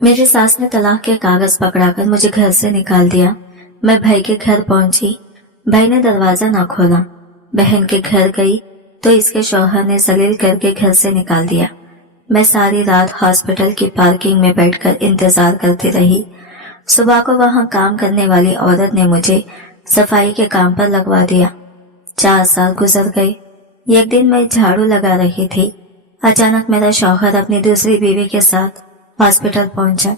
मेरी सास ने तलाक के कागज पकड़ाकर मुझे घर से निकाल दिया। मैं भाई के घर पहुंची। भाई ने दरवाजा ना खोला। बहन के घर गई तो इसके शौहर ने जलील करके घर से निकाल दिया। मैं सारी रात हॉस्पिटल की पार्किंग में बैठकर इंतजार करती रही। सुबह को वहां काम करने वाली औरत ने मुझे सफाई के काम पर लगवा दिया। 4 साल गुजर गए। एक दिन मैं झाड़ू लगा रही थी। अचानक मेरा शौहर अपनी दूसरी बीवी के साथ हॉस्पिटल पहुंचा।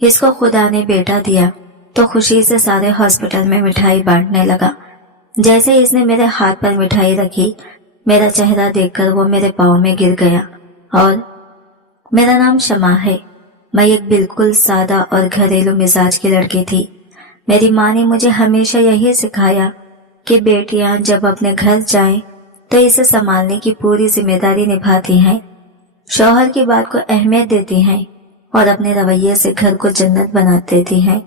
इसको खुदा ने बेटा दिया तो खुशी से सारे हॉस्पिटल में मिठाई बांटने लगा। जैसे इसने मेरे हाथ पर मिठाई रखी, मेरा चेहरा देखकर वो मेरे पाँव में गिर गया। और मेरा नाम शमा है। मैं एक बिल्कुल सादा और घरेलू मिजाज की लड़की थी। मेरी माँ ने मुझे हमेशा यही सिखाया कि बेटियां जब अपने घर जाएं तो इसे संभालने की पूरी जिम्मेदारी निभाती हैं, शौहर की बात को अहमियत देती हैं और अपने रवैये से घर को जन्नत बना देती हैं।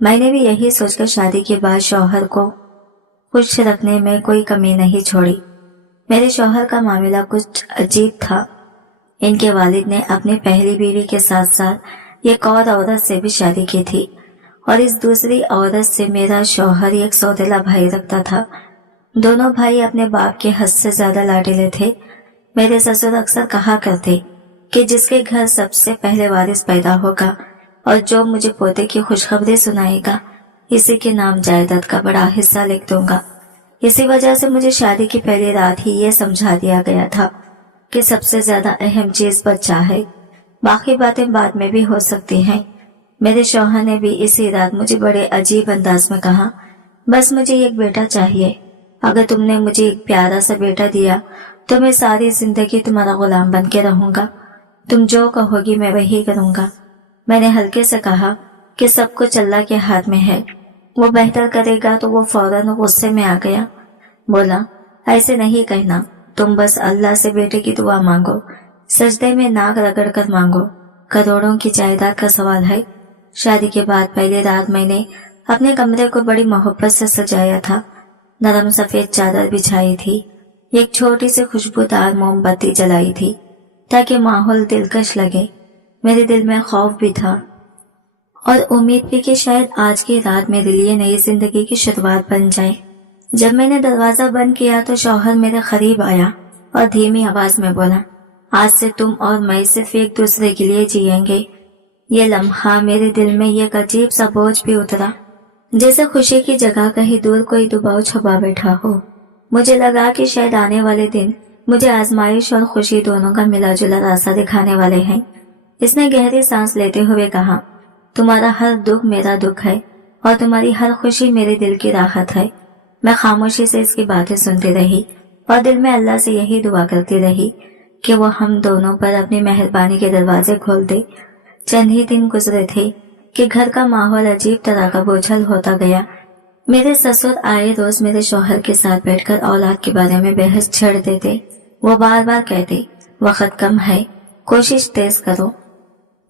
मैंने भी यही सोचकर शादी के बाद शौहर को खुश रखने में कोई कमी नहीं छोड़ी। मेरे शौहर का मामला कुछ अजीब था। इनके वालिद ने अपनी पहली बीवी के साथ साथ एक और औरत से भी शादी की थी और इस दूसरी औरत से मेरा शौहर एक सौतेला भाई रखता था। दोनों भाई अपने बाप के हद से ज्यादा लाडले थे। मेरे ससुर अक्सर कहा करते कि जिसके घर सबसे पहले वारिस पैदा होगा और जो मुझे पोते की खुशखबरी सुनाएगा, इसी के नाम जायदाद का बड़ा हिस्सा लिख दूंगा। इसी वजह से मुझे शादी की पहली रात ही ये समझा दिया गया था कि सबसे ज्यादा अहम चीज बच्चा है, बाकी बातें बाद में भी हो सकती हैं। मेरे शौहर ने भी इसी रात मुझे बड़े अजीब अंदाज में कहा, बस मुझे एक बेटा चाहिए। अगर तुमने मुझे एक प्यारा सा बेटा दिया तो मैं सारी जिंदगी तुम्हारा गुलाम बन के रहूंगा। तुम जो कहोगी मैं वही करूंगा। मैंने हल्के से कहा कि सब कुछ अल्लाह के हाथ में है, वो बेहतर करेगा। तो वो फौरन गुस्से में आ गया। बोला, ऐसे नहीं कहना, तुम बस अल्लाह से बेटे की दुआ मांगो, सजदे में नाक रगड़ कर मांगो। करोड़ों की जायदाद का सवाल है। शादी के बाद पहली रात मैंने अपने कमरे को बड़ी मोहब्बत से सजाया था। नरम सफेद चादर बिछाई थी, एक छोटी सी खुशबूदार मोमबत्ती जलाई थी ताकि माहौल दिलकश लगे। मेरे दिल में खौफ भी था और उम्मीद भी कि शायद आज की रात मेरे लिए नई जिंदगी की शुरुआत बन जाए। जब मैंने दरवाजा बंद किया तो शौहर मेरे करीब आया और धीमी आवाज में बोला, आज से तुम और मैं सिर्फ एक दूसरे के लिए जिएंगे। ये लम्हा मेरे दिल में एक अजीब सा बोझ भी उतरा, जैसे खुशी की जगह कहीं दूर कोई दबाव छुपा बैठा हो। मुझे लगा कि शायद आने वाले दिन मुझे आजमाइश और खुशी दोनों का मिला जुला रास्ता दिखाने वाले हैं। इसने गहरी सांस लेते हुए कहा, तुम्हारा हर दुख मेरा दुख है और तुम्हारी हर खुशी मेरे दिल की राहत है। मैं खामोशी से इसकी बातें सुनती रही और दिल में अल्लाह से यही दुआ करती रही कि वो हम दोनों पर अपनी मेहरबानी के दरवाजे खोल दे। चंद ही दिन गुजरे थे कि घर का माहौल अजीब तरह का बोझल होता गया। मेरे ससुर आए रोज मेरे शौहर के साथ बैठकर औलाद के बारे में बहस छेड़ देते। वो बार बार कहते, वक्त कम है, कोशिश तेज करो।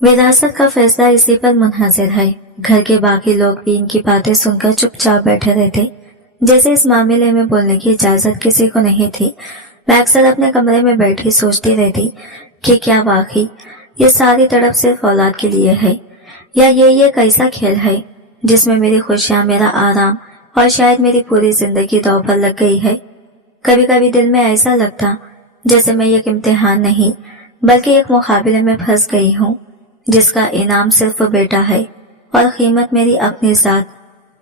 विरासत का फैसला इसी पर मुनहसर है। घर के बाकी लोग भी इनकी बातें सुनकर चुपचाप बैठे रहते, जैसे इस मामले में बोलने की इजाजत किसी को नहीं थी। मैं अक्सर अपने कमरे में बैठी सोचती रहती कि क्या वाकई ये सारी तड़प सिर्फ औलाद के लिए है, या ये एक ऐसा खेल है जिसमें मेरी खुशियां, मेरा आराम और शायद मेरी पूरी जिंदगी दांव पर लग गई है। कभी कभी दिल में ऐसा लगता जैसे मैं एक इम्तिहान नहीं बल्कि एक मुकाबले में फंस गई हूँ, जिसका इनाम सिर्फ बेटा है और कीमत मेरी अपनी जात।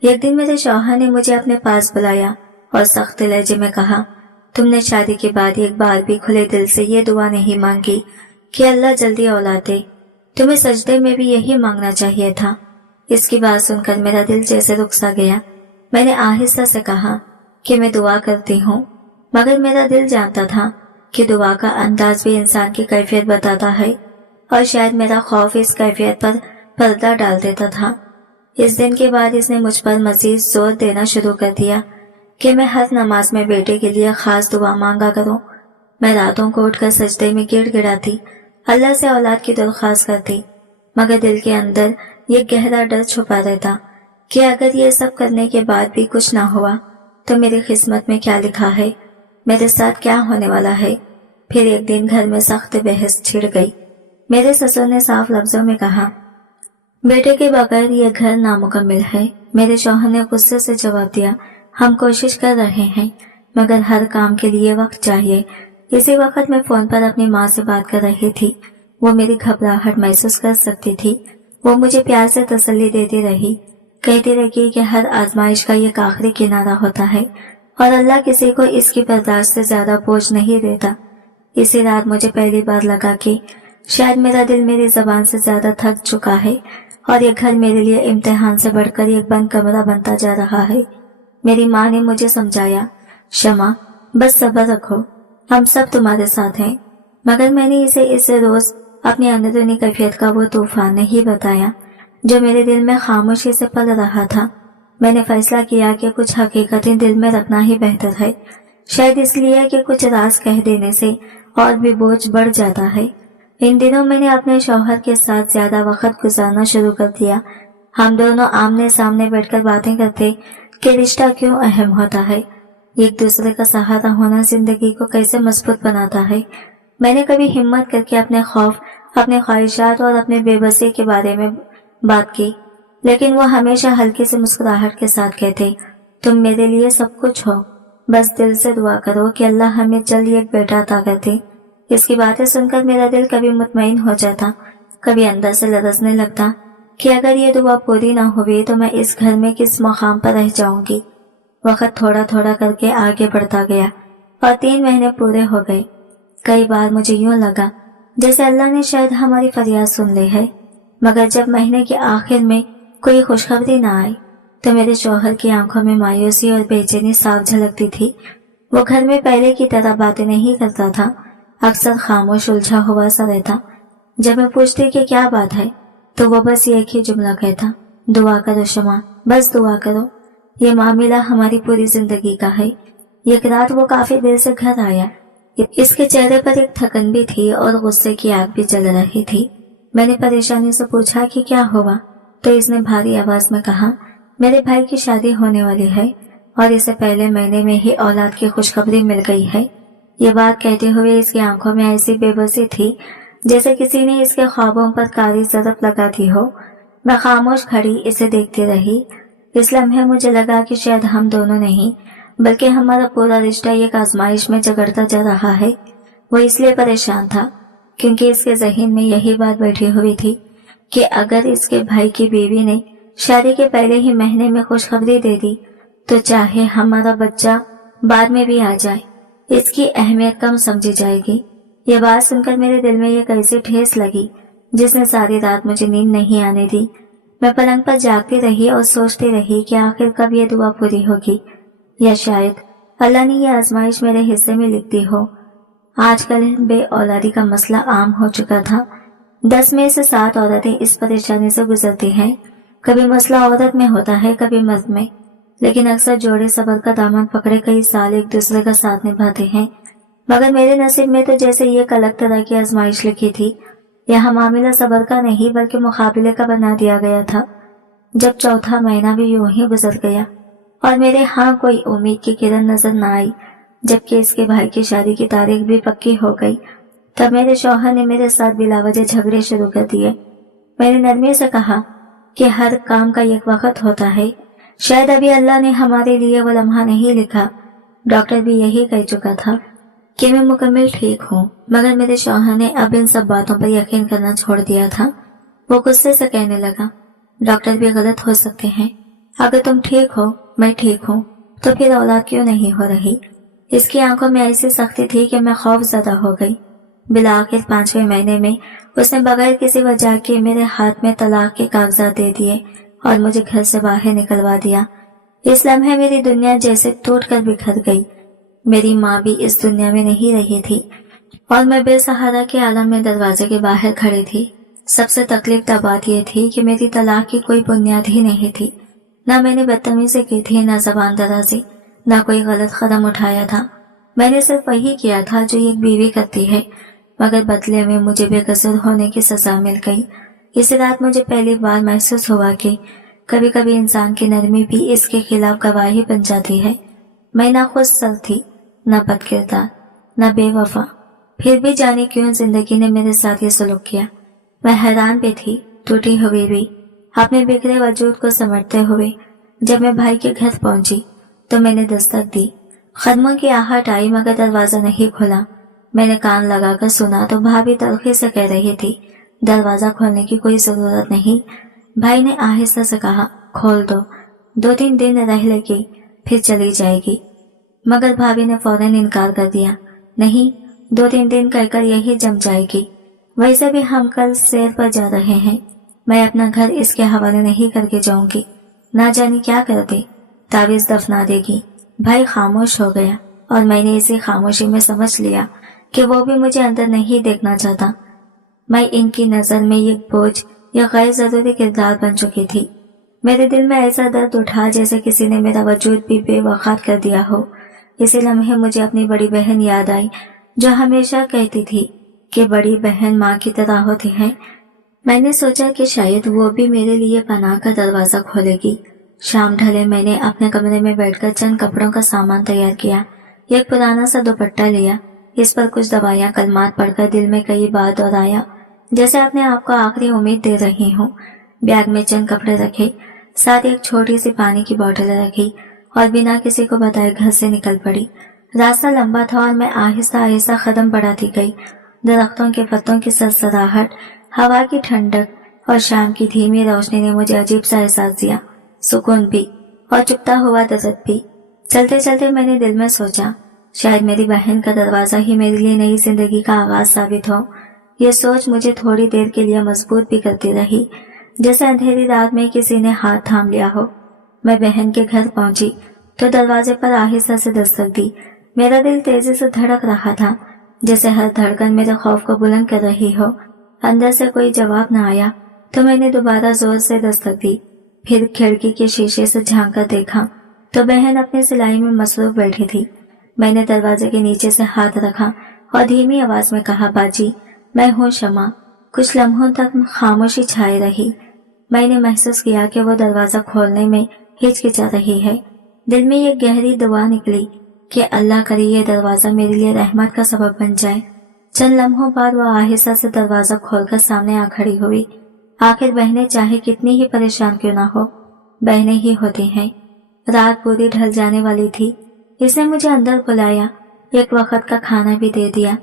एक दिन मेरे शौहर ने मुझे अपने पास बुलाया और सख्त लहजे में कहा, तुमने शादी के बाद एक बार भी खुले दिल से ये दुआ नहीं मांगी कि अल्लाह जल्दी औलाद दे। तुम्हें सजदे में भी यही मांगना चाहिए था। इसकी बात सुनकर मेरा दिल जैसे रुक सा गया। मैंने आहिस्ता से कहा कि मैं दुआ करती हूँ, मगर मेरा दिल जानता था कि दुआ का अंदाज भी इंसान की कैफियत बताता है और शायद मेरा खौफ इस कैफियत पर पर्दा डाल देता था। इस दिन के बाद इसने मुझ पर मजीद जोर देना शुरू कर दिया कि मैं हर नमाज में बेटे के लिए खास दुआ मांगा करूं। मैं रातों को उठकर सजदे में गिड़गिड़ाती, अल्लाह से औलाद की दरख्वास्त करती, मगर दिल के अंदर ये गहरा डर छुपा रहता कि अगर ये सब करने के बाद भी कुछ ना हुआ तो मेरी किस्मत में क्या लिखा है, मेरे साथ क्या होने वाला है। फिर एक दिन घर में सख्त बहस छिड़ गई। मेरे ससुर ने साफ लफ्जों में कहा, बेटे के बगैर ये घर नामुकम्मिल है। मेरे शौहर ने गुस्से से जवाब दिया, हम कोशिश कर रहे हैं मगर हर काम के लिए वक्त चाहिए। इसी वक्त मैं फोन पर अपनी माँ से बात कर रही थी। वो मेरी घबराहट महसूस कर सकती थी। वो मुझे प्यार से तसल्ली देती रही, कहती रही कि हर आजमाइश का एक आखिरी किनारा होता है और अल्लाह किसी को इसकी बर्दाश्त से ज्यादा बोझ नहीं देता। इसी रात मुझे पहली बार लगा कि शायद मेरा दिल मेरी जबान से ज्यादा थक चुका है और ये घर मेरे लिए इम्तिहान से बढ़कर एक बंद कमरा बनता जा रहा है। मेरी माँ ने मुझे समझाया, शमा बस सब्र रखो, हम सब तुम्हारे साथ हैं। मगर मैंने इसे रोज अपनी अंदरूनी कैफियत का वो तूफान नहीं बताया जो मेरे दिल में खामोशी से पल रहा था। मैंने फैसला किया कि कुछ हकीकतें दिल में रखना ही बेहतर है, शायद इसलिए कि कुछ राज कह देने से और भी बोझ बढ़ जाता है। इन दिनों मैंने अपने शौहर के साथ ज्यादा वक्त गुजारना शुरू कर दिया। हम दोनों आमने सामने बैठकर बातें करते कि रिश्ता क्यों अहम होता है, एक दूसरे का सहारा होना जिंदगी को कैसे मजबूत बनाता है। मैंने कभी हिम्मत करके अपने खौफ, अपने ख्वाहिशात और अपने बेबसी के बारे में बात की, लेकिन वो हमेशा हल्की से मुस्कुराहट के साथ कहते, तुम मेरे लिए सब कुछ हो, बस दिल से दुआ करो कि अल्लाह हमें जल्द एक बेटा अता कर दे। इसकी बातें सुनकर मेरा दिल कभी मुतमईन हो जाता, कभी अंदर से लरसने लगता कि अगर ये दुआ पूरी ना हुई तो मैं इस घर में किस मकाम पर रह जाऊंगी। वक्त थोड़ा थोड़ा करके आगे बढ़ता गया और 3 महीने पूरे हो गए। कई बार मुझे यूं लगा जैसे अल्लाह ने शायद हमारी फरियाद सुन ली है, मगर जब महीने के आखिर में कोई खुशखबरी ना आई तो मेरे शौहर की आंखों में मायूसी और बेचैनी साफ झलकती थी। वो घर में पहले की तरह बातें नहीं करता था, अक्सर खामोश उलझा हुआ सा रहता। जब मैं पूछती कि क्या बात है तो वो बस एक ही जुमला कहता, दुआ करो शमा, बस दुआ करो, ये मामला हमारी पूरी जिंदगी का है। एक रात वो काफी देर से घर आया। इसके चेहरे पर एक थकन भी थी और गुस्से की आग भी जल रही थी। मैंने परेशानी से पूछा कि क्या हुआ तो इसने भारी आवाज में कहा, मेरे भाई की शादी होने वाली है और इसे पहले महीने में ही औलाद की खुशखबरी मिल गई है। ये बात कहते हुए इसकी आंखों में ऐसी बेबसी थी जैसे किसी ने इसके ख्वाबों पर कारी ज़रब लगा दी हो। मैं खामोश खड़ी इसे देखती रही। इस लम्हे मुझे लगा कि शायद हम दोनों नहीं बल्कि हमारा पूरा रिश्ता एक आजमाइश में जगड़ता जा रहा है। वो इसलिए परेशान था क्योंकि इसके ज़हन में यही बात बैठी हुई थी कि अगर इसके भाई की बीवी ने शादी के पहले ही महीने में खुशखबरी दे दी तो चाहे हमारा बच्चा बाद में भी आ जाए, इसकी अहमियत कम समझी जाएगी। ये बात सुनकर मेरे दिल में एक ऐसी ठेस लगी जिसने सारी रात मुझे नींद नहीं आने दी। मैं पलंग पर जागती रही और सोचती रही कि आखिर कब ये दुआ पूरी होगी, या शायद अल्लाह ने ये आजमाइश मेरे हिस्से में लिख दी हो। आजकल बे औलादी का मसला आम हो चुका था। 10 में से 7 औरतें इस परेशानी से गुजरती हैं। कभी मसला औरत में होता है, कभी मर्द में, लेकिन अक्सर जोड़े सब्र का दामन पकड़े कई साल एक दूसरे का साथ निभाते हैं। मगर मेरे नसीब में तो जैसे ये एक अलग तरह की आजमाइश लिखी थी। यह मामला सब्र का नहीं बल्कि मुकाबले का बना दिया गया था। जब चौथा महीना भी यूं ही गुजर गया और मेरे यहाँ कोई उम्मीद की किरण नजर न आई, जबकि इसके भाई की शादी की तारीख भी पक्की हो गई, तब मेरे शौहर ने मेरे साथ बिलावजह झगड़े शुरू कर दिए। मैंने नरमी से कहा कि हर काम का एक वक्त होता है, शायद अभी अल्लाह ने हमारे लिए वो लम्हा नहीं लिखा। डॉक्टर भी यही कह चुका था कि मैं मुकम्मल ठीक हूँ, मगर मेरे शौहर ने अब इन सब बातों पर यकीन करना छोड़ दिया था। वो गुस्से से कहने लगा, डॉक्टर भी गलत हो सकते हैं, अगर तुम ठीक हो, मैं ठीक हूँ, तो फिर औलाद क्यों नहीं हो रही। इसकी आंखों में ऐसी सख्ती थी कि मैं खौफजदा हो गई। बिला आखिर 5वें महीने में उसने बगैर किसी वजह के मेरे हाथ में तलाक के कागजात दे दिए और मुझे घर से बाहर निकलवा दिया। इस लम्हे मेरी दुनिया जैसे टूटकर बिखर गई। मेरी माँ भी इस दुनिया में नहीं रही थी और मैं बेसहारा के आलम में दरवाजे के बाहर खड़ी थी। सबसे तकलीफ दह बात यह थी कि मेरी तलाक की कोई बुनियाद ही नहीं थी। न मैंने बदतमीजी की थी, न जबान दराजी, न कोई गलत कदम उठाया था। मैंने सिर्फ वही किया था जो एक बीवी करती है, मगर बदले में मुझे बेकसूर होने की सजा मिल गई। इस रात मुझे पहली बार महसूस हुआ कि कभी कभी इंसान की नरमी भी इसके खिलाफ गवाही बन जाती है। मैं ना खुद सर थी, न बदकिरदार, न बेवफा, फिर भी जाने क्यों जिंदगी ने मेरे साथ ये सलूक किया। मैं हैरान भी थी, टूटी हुई भी, अपने बिखरे वजूद को समेटते हुए जब मैं भाई के घर पहुंची तो मैंने दस्तक दी। कदमों की आहट आई मगर दरवाजा नहीं खुला। मैंने कान लगाकर सुना तो भाभी तलखी से कह रही थी, दरवाजा खोलने की कोई जरूरत नहीं। भाई ने आहिस्ता से कहा, खोल दो, 2-3 दिन रह लेगी फिर चली जाएगी। मगर भाभी ने फौरन इनकार कर दिया, नहीं, 2-3 दिन कहकर यही जम जाएगी। वैसे भी हम कल सैर पर जा रहे हैं, मैं अपना घर इसके हवाले नहीं करके जाऊंगी, ना जाने क्या कर दे, तावीज दफना देगी। भाई खामोश हो गया और मैंने इसी खामोशी में समझ लिया कि वो भी मुझे अंदर नहीं देखना चाहता। मैं इनकी नजर में एक बोझ या गैर जरूरी किरदार बन चुकी थी। मेरे दिल में ऐसा दर्द उठा जैसे किसी ने मेरा वजूद भी बेवकात कर दिया हो। इसी लम्हे मुझे अपनी बड़ी बहन याद आई जो हमेशा कहती थी कि बड़ी बहन माँ की तरह होती है। मैंने सोचा कि शायद वो भी मेरे लिए पनाह का दरवाजा खोलेगी। शाम ढले मैंने अपने कमरे में बैठकर चंद कपड़ों का सामान तैयार किया। एक पुराना सा दुपट्टा लिया, इस पर कुछ दवाइयाँ कलमात पढ़कर दिल में कई बार दोहराया जैसे अपने आप को आखिरी उम्मीद दे रही हूँ। बैग में चंद कपड़े रखे, साथ एक छोटी सी पानी की बोतल रखी और बिना किसी को बताए घर से निकल पड़ी। रास्ता लंबा था और मैं आहिस्ता आहिस्ता कदम बढ़ाती गई। दरख्तों के पत्तों की सरसराहट, हवा की ठंडक और शाम की धीमी रोशनी ने मुझे अजीब सा एहसास दिया, सुकून भी और चुपता हुआ दर्द भी। चलते चलते मैंने दिल में सोचा, शायद मेरी बहन का दरवाजा ही मेरे लिए नई जिंदगी का आगाज साबित हो। ये सोच मुझे थोड़ी देर के लिए मजबूत भी करती रही, जैसे अंधेरी रात में किसी ने हाथ थाम लिया हो। मैं बहन के घर पहुंची तो दरवाजे पर आहिस्ता से दस्तक दी। मेरा दिल तेजी से धड़क रहा था, जैसे हर धड़कन मेरे खौफ को बुलंद कर रही हो। अंदर से कोई जवाब न आया तो मैंने दोबारा जोर से दस्तक दी। फिर खिड़की के शीशे से झांक कर देखा तो बहन अपनी सिलाई में मसरूफ बैठी थी। मैंने दरवाजे के नीचे से हाथ रखा और धीमी आवाज में कहा, बाजी, मैं हूँ शमा। कुछ लम्हों तक खामोशी छाई रही। मैंने महसूस किया कि वो दरवाजा खोलने में हिचकिचा रही है। दिल में एक गहरी दुआ निकली कि अल्लाह करे ये दरवाजा मेरे लिए रहमत का सबब बन जाए। चंद लम्हों बाद वो आहिस्ता से दरवाजा खोलकर सामने आ खड़ी हुई। आखिर बहनें चाहे कितनी ही परेशान क्यों ना हो, बहनें ही होती हैं। रात पूरी ढल जाने वाली थी। इसने मुझे अंदर बुलाया, एक वक्त का खाना भी दे दिया,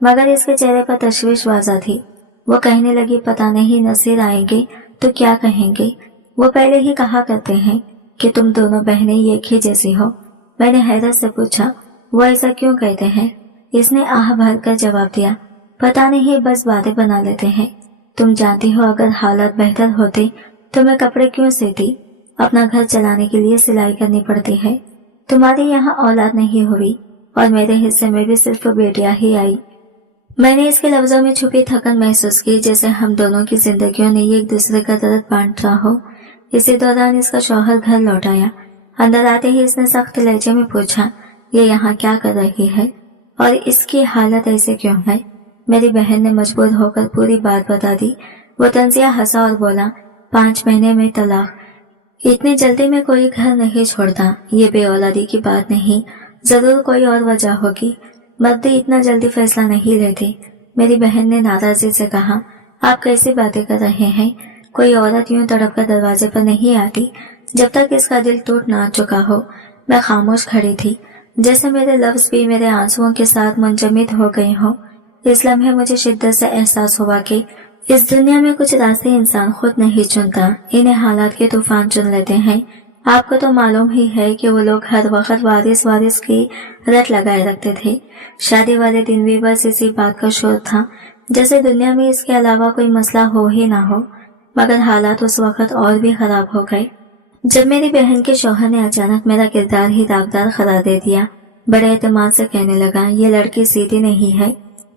मगर इसके चेहरे पर तशवीश वाज़ा थी। वो कहने लगी, पता नहीं नसीर आएंगे तो क्या कहेंगे। वो पहले ही कहा करते हैं कि तुम दोनों बहनें एक ही जैसी हो। मैंने हैरत से पूछा, वो ऐसा क्यों कहते हैं? इसने आह भर कर जवाब दिया, पता नहीं, बस बातें बना लेते हैं। तुम जानती हो अगर हालात बेहतर होते तो मैं कपड़े क्यों सीती? अपना घर चलाने के लिए सिलाई करनी पड़ती है। तुम्हारे यहाँ औलाद नहीं हुई और मेरे हिस्से में भी सिर्फ बेटियां ही आई। मैंने इसके लफ्जों में छुपी थकन महसूस की, जैसे हम दोनों की जिंदगियों ने एक दूसरे का दर्द बांटा हो। इसी दौरान इसका शौहर घर लौट आया। अंदर आते ही इसने सख्त लहजे में पूछा, ये यहाँ क्या कर रही है और इसकी हालत ऐसे क्यों है? मेरी बहन ने मजबूर होकर पूरी बात बता दी। वो तंजिया हंसा और बोला, 5 महीने में तलाक। इतनी जल्दी में कोई घर नहीं छोड़ता। ये बेऔलादी की बात नहीं, जरूर कोई और वजह होगी। मर्द इतना जल्दी फैसला नहीं लेते। मेरी बहन ने नाराजगी से कहा, आप कैसी बातें कर रहे हैं? कोई औरत यूं तड़प कर दरवाजे पर नहीं आती जब तक इसका दिल टूट ना चुका हो। मैं खामोश खड़ी थी, जैसे मेरे लफ्ज भी मेरे आंसुओं के साथ मुंजमद हो गए हों। इस लम्हे मुझे शिद्दत से एहसास हुआ कि इस दुनिया में कुछ रास्ते इंसान खुद नहीं चुनता, इन्हें हालात के तूफान चुन लेते हैं। आपको तो मालूम ही है कि वो लोग हर वक्त वारिस की रट लगाए रखते थे। शादी वाले दिन भी बस इसी बात का शोर था, जैसे दुनिया में इसके अलावा कोई मसला हो ही ना हो। मगर हालात उस वक्त और भी खराब हो गए जब मेरी बहन के शौहर ने अचानक मेरा किरदार ही दागदार करार दे दिया। बड़े एतमाद से कहने लगा, ये लड़की सीधी नहीं है,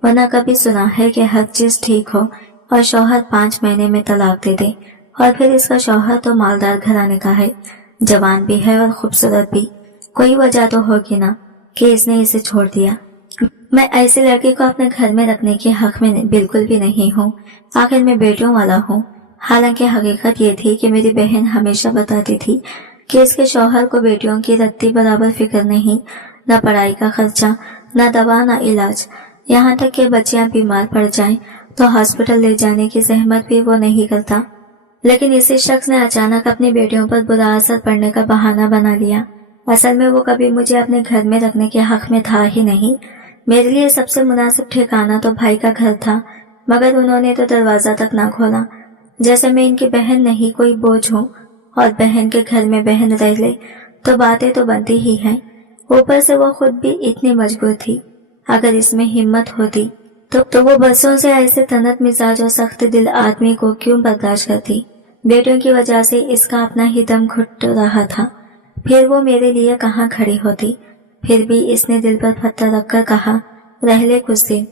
वरना कभी सुना है कि हर चीज ठीक हो और शौहर 5 महीने में तलाक दे दे। और फिर इसका शौहर तो मालदार घराने का है, जवान भी है और खूबसूरत भी। कोई वजह तो होगी ना कि इसने इसे छोड़ दिया। मैं ऐसी लड़की को अपने घर में रखने के हक में बिल्कुल भी नहीं हूँ। आखिर मैं बेटियों वाला हूँ। हालांकि हकीकत ये थी कि मेरी बहन हमेशा बताती थी कि इसके शौहर को बेटियों की रत्ती बराबर फिक्र नहीं, न पढ़ाई का खर्चा, न दवा, न इलाज। यहाँ तक कि बच्चियां बीमार पड़ जाएं तो हॉस्पिटल ले जाने की जहमत भी वो नहीं करता। लेकिन इसी शख्स ने अचानक अपनी बेटियों पर बुरा असर पड़ने का बहाना बना लिया। असल में वो कभी मुझे अपने घर में रखने के हक में था ही नहीं। मेरे लिए सबसे मुनासिब ठिकाना तो भाई का घर था, मगर उन्होंने तो दरवाजा तक ना खोला। जैसे मैं इनकी बहन नहीं कोई बोझ हूँ, और बहन के घर में बहन रह ले तो बातें तो बनती ही हैं। ऊपर से वो खुद भी इतनी मजबूर थी। अगर इसमें हिम्मत होती तो वो बरसों से ऐसे तनत मिजाज और सख्त दिल आदमी को क्यों बर्दाश्त करती। बेटियों की वजह से इसका अपना ही दम घुट रहा था, फिर वो मेरे लिए कहाँ खड़ी होती। फिर भी इसने दिल पर पत्थर रखकर कहा, रह ले कुछ दिन।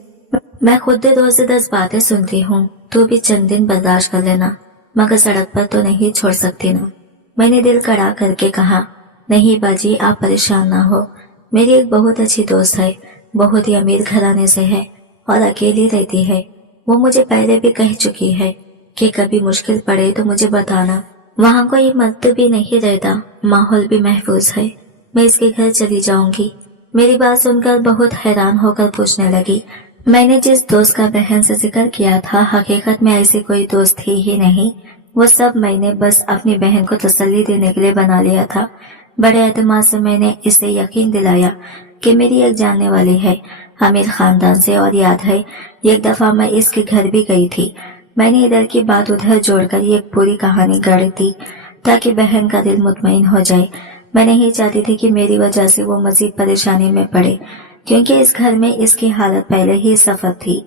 मैं खुद रोज 10 बातें सुनती हूँ, तू भी चंद दिन बर्दाश्त कर लेना, मगर सड़क पर तो नहीं छोड़ सकती ना। मैंने दिल कड़ा करके कहा, नहीं बाजी, आप परेशान ना हो। मेरी एक बहुत अच्छी दोस्त है, बहुत ही अमीर घराने से है और अकेली रहती है। वो मुझे पहले भी कह चुकी है कि कभी मुश्किल पड़े तो मुझे बताना। वहाँ कोई मर्द भी नहीं रहता, माहौल भी महफूज है। मैं इसके घर चली जाऊंगी। मेरी बात सुनकर बहुत हैरान होकर पूछने लगी, मैंने जिस दोस्त का बहन से जिक्र किया था, हकीकत में ऐसी कोई दोस्त थी ही नहीं। वो सब मैंने बस अपनी बहन को तसल्ली देने के लिए बना लिया था। बड़े एतमाद से मैंने इसे यकीन दिलाया कि मेरी एक जानने वाली है, अमीर खानदान से। और याद है, एक दफा मैं इसके घर भी गई थी। मैंने इधर की बात उधर जोड़कर ये पूरी कहानी गढ़ दी ताकि बहन का दिल मुतमईन हो जाए। मैं नहीं चाहती थी कि मेरी वजह से वो मजीद परेशानी में पड़े, क्योंकि इस घर में इसकी हालत पहले ही सफर थी।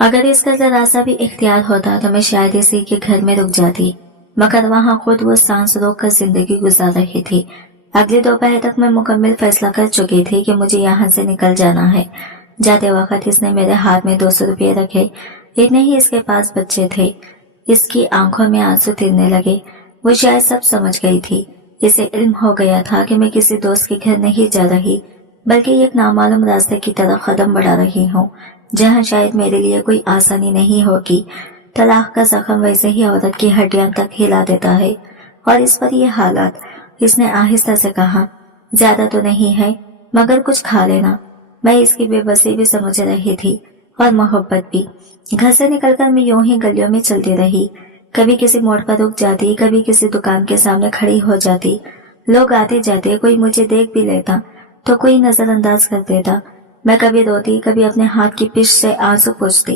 अगर इसका जरा सा भी इख्तियार होता तो मैं शायद इसी के घर में रुक जाती, मगर वहाँ खुद वो सांस रोक कर जिंदगी गुजार रही थी। अगले दोपहर तक मैं मुकम्मल फैसला कर चुकी थी कि मुझे यहाँ से निकल जाना है। जाते वक्त इसने मेरे हाथ में 200 रुपये रखे। इतने ही इसके पास बच्चे थे। इसकी आंखों में आंसू तिरने लगे। वो शायद सब समझ गई थी। इसे इल्म हो गया था कि मैं किसी दोस्त के घर नहीं जा रही, बल्कि एक नामालूम रास्ते की तरफ कदम बढ़ा रही हूँ, जहाँ शायद मेरे लिए कोई आसानी नहीं होगी। तलाक का जख्म वैसे ही औरत की हड्डियां तक हिला देता है, और इस पर यह हालात। इसने आहिस्ता से कहा, ज्यादा तो नहीं है, मगर कुछ खा लेना। मैं इसकी बेबसी भी समझ रही थी और मोहब्बत भी। घर से निकलकर मैं यूं ही गलियों में चलती रही। कभी किसी मोड़ पर रुक जाती, कभी किसी दुकान के सामने खड़ी हो जाती। लोग आते जाते, कोई मुझे देख भी लेता तो कोई नजरअंदाज कर देता। मैं कभी रोती, कभी अपने हाथ की पिच से आंसू पोंछती,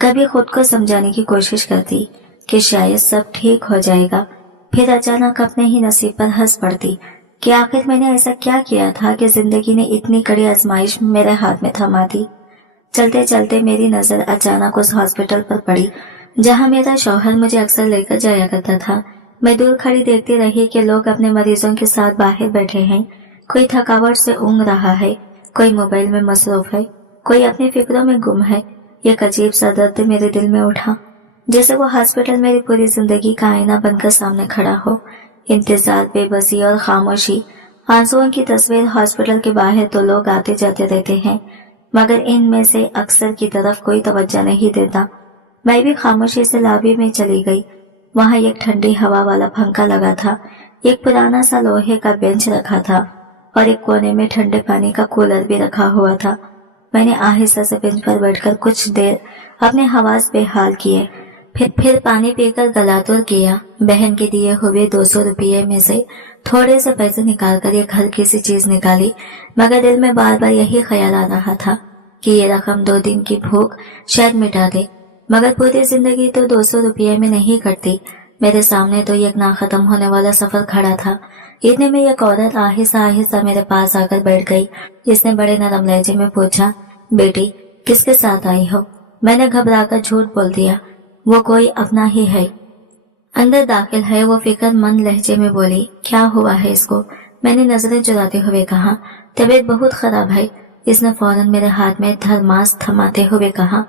कभी खुद को समझाने की कोशिश करती कि शायद सब ठीक हो जाएगा। फिर अचानक अपने ही नसीब पर हंस पड़ती कि आखिर मैंने ऐसा क्या किया था कि जिंदगी ने इतनी कड़ी आजमाइश मेरे हाथ में थमा दी। चलते चलते मेरी नजर अचानक उस हॉस्पिटल पर पड़ी जहां मेरा शौहर मुझे अक्सर लेकर जाया करता था। मैं दूर खड़ी देखती रही कि लोग अपने मरीजों के साथ बाहर बैठे हैं। कोई थकावट से ऊँग रहा है, कोई मोबाइल में मसरूफ है, कोई अपनी फिक्रों में गुम है। एक अजीब सा दर्द मेरे दिल में उठा, जैसे वो हॉस्पिटल मेरी पूरी जिंदगी का आईना बनकर सामने खड़ा हो। इंतजार, बेबसी और खामोशी, आंसुओं की तस्वीर। हॉस्पिटल के बाहर तो लोग आते जाते रहते हैं, मगर इनमें से अक्सर की तरफ कोई तवज्जो नहीं देता। मैं भी खामोशी से लॉबी में चली गई। वहाँ एक ठंडी हवा वाला पंखा लगा था, एक पुराना सा लोहे का बेंच रखा था और एक कोने में ठंडे पानी का कूलर भी रखा हुआ था। मैंने आहिस्ता से बेंच पर बैठकर कुछ देर अपने हवास बेहाल किए, फिर पानी पीकर गलातुर किया। बहन के दिए हुए 200 रुपये में से थोड़े से पैसे निकालकर एक हल्की सी चीज निकाली, मगर दिल में बार बार यही ख्याल आ रहा था कि ये रकम 2 दिन की भूख शायद मिटा दे, मगर पूरी जिंदगी तो 200 रुपये में नहीं कटती। मेरे सामने तो एक ना खत्म होने वाला सफर खड़ा था। इतने में एक औरत आहिस्ता आहिस्ता मेरे पास आकर बैठ गई। इसने बड़े नरम लहजे में पूछा, बेटी किसके साथ आई हो? मैंने घबराकर झूठ बोल दिया, वो कोई अपना ही है। अंदर दाखिल है, वो फिक्रमंद लहजे में बोली, क्या हुआ है इसको? मैंने नजरें चुराते हुए कहा, तबीयत बहुत खराब है। इसने फौरन मेरे हाथ में थर्मास थमाते हुए कहा,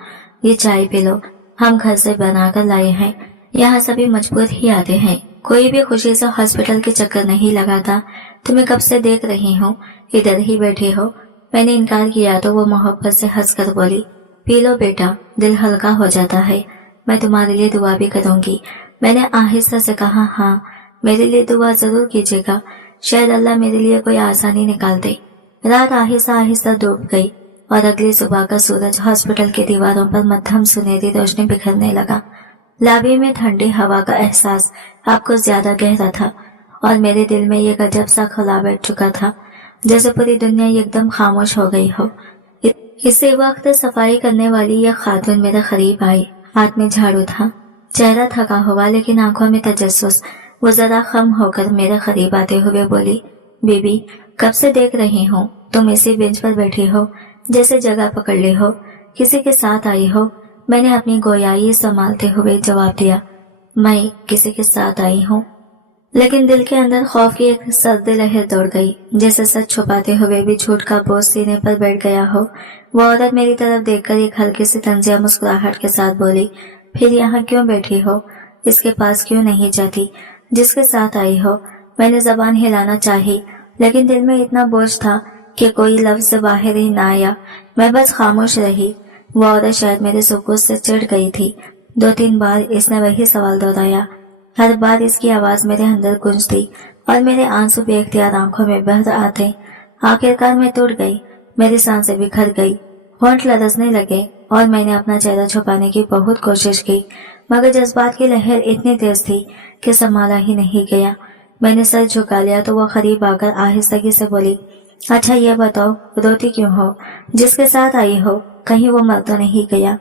ये चाय पी लो, हम घर से बनाकर लाए हैं। यहाँ सभी मजबूर ही आते हैं, कोई भी खुशी से हॉस्पिटल के चक्कर नहीं लगाता। तुम्हें कब से देख रही हूँ, इधर ही बैठे हो। मैंने इनकार किया तो वो मोहब्बत से हंसकर बोली, पी लो बेटा, दिल हल्का हो जाता है। मैं तुम्हारे लिए दुआ भी करूंगी। मैंने आहिस्ता से कहा, हाँ मेरे लिए दुआ जरूर कीजिएगा, शायद अल्लाह मेरे लिए कोई आसानी निकाल दे। रात आहिस्ता आहिस्ता डूब गई और अगली सुबह का सूरज हॉस्पिटल की दीवारों पर मध्यम सुनहरी रोशनी बिखरने लगा। لابی میں ٹھنڈی ہوا کا احساس اب کچھ زیادہ گہرا تھا اور میرے دل میں ایک عجب سا خلا بیٹھ چکا تھا، جیسے پوری دنیا ایک دم خاموش ہو گئی ہو۔ اسی وقت صفائی کرنے والی یہ خاتون میرے قریب آئی، ہاتھ میں جھاڑو تھا، چہرہ تھکا ہوا لیکن آنکھوں میں تجسس۔ وہ ذرا خم ہو کر میرے قریب آتے ہوئے بولی، بی بی کب سے دیکھ رہی ہوں تم اسی بینچ پر بیٹھی ہو، جیسے جگہ پکڑ لی ہو، کسی کے ساتھ آئی ہو۔ میں نے اپنی گویائی سنبھالتے ہوئے جواب دیا، میں کسی کے ساتھ آئی ہوں، لیکن دل کے اندر خوف کی ایک سرد لہر دوڑ گئی، جیسے سچ چھپاتے ہوئے بھی جھوٹ کا بوجھ سینے پر بیٹھ گیا ہو۔ وہ عورت میری طرف دیکھ کر ایک ہلکی سی طنزیہ مسکراہٹ کے ساتھ بولی، پھر یہاں کیوں بیٹھی ہو؟ اس کے پاس کیوں نہیں جاتی جس کے ساتھ آئی ہو؟ میں نے زبان ہلانا چاہی، لیکن دل میں اتنا بوجھ تھا کہ کوئی لفظ باہر ہی نہ آیا۔ میں بس خاموش رہی۔ وہ عورت شاید میرے سکوت سے چڑھ گئی تھی۔ 2-3 بار اس نے وہی سوال دہرایا، ہر بار اس کی آواز میرے اندر گونجتی اور میرے آنسو بے اختیار آنکھوں میں بہہ آتے۔ آخرکار میں ٹوٹ گئی، میری سانسیں بکھر گئی، ہونٹ لرزنے لگے اور میں نے اپنا چہرہ چھپانے کی بہت کوشش کی، مگر جذبات کی لہر اتنی تیز تھی کہ سنبھالا ہی نہیں گیا۔ میں نے سر جھکا لیا تو وہ قریب آ کر آہستگی سے بولی، اچھا یہ بتاؤ روتی کیوں ہو؟ جس کے ساتھ آئی ہو کہیں وہ مر تو نہیں گیا؟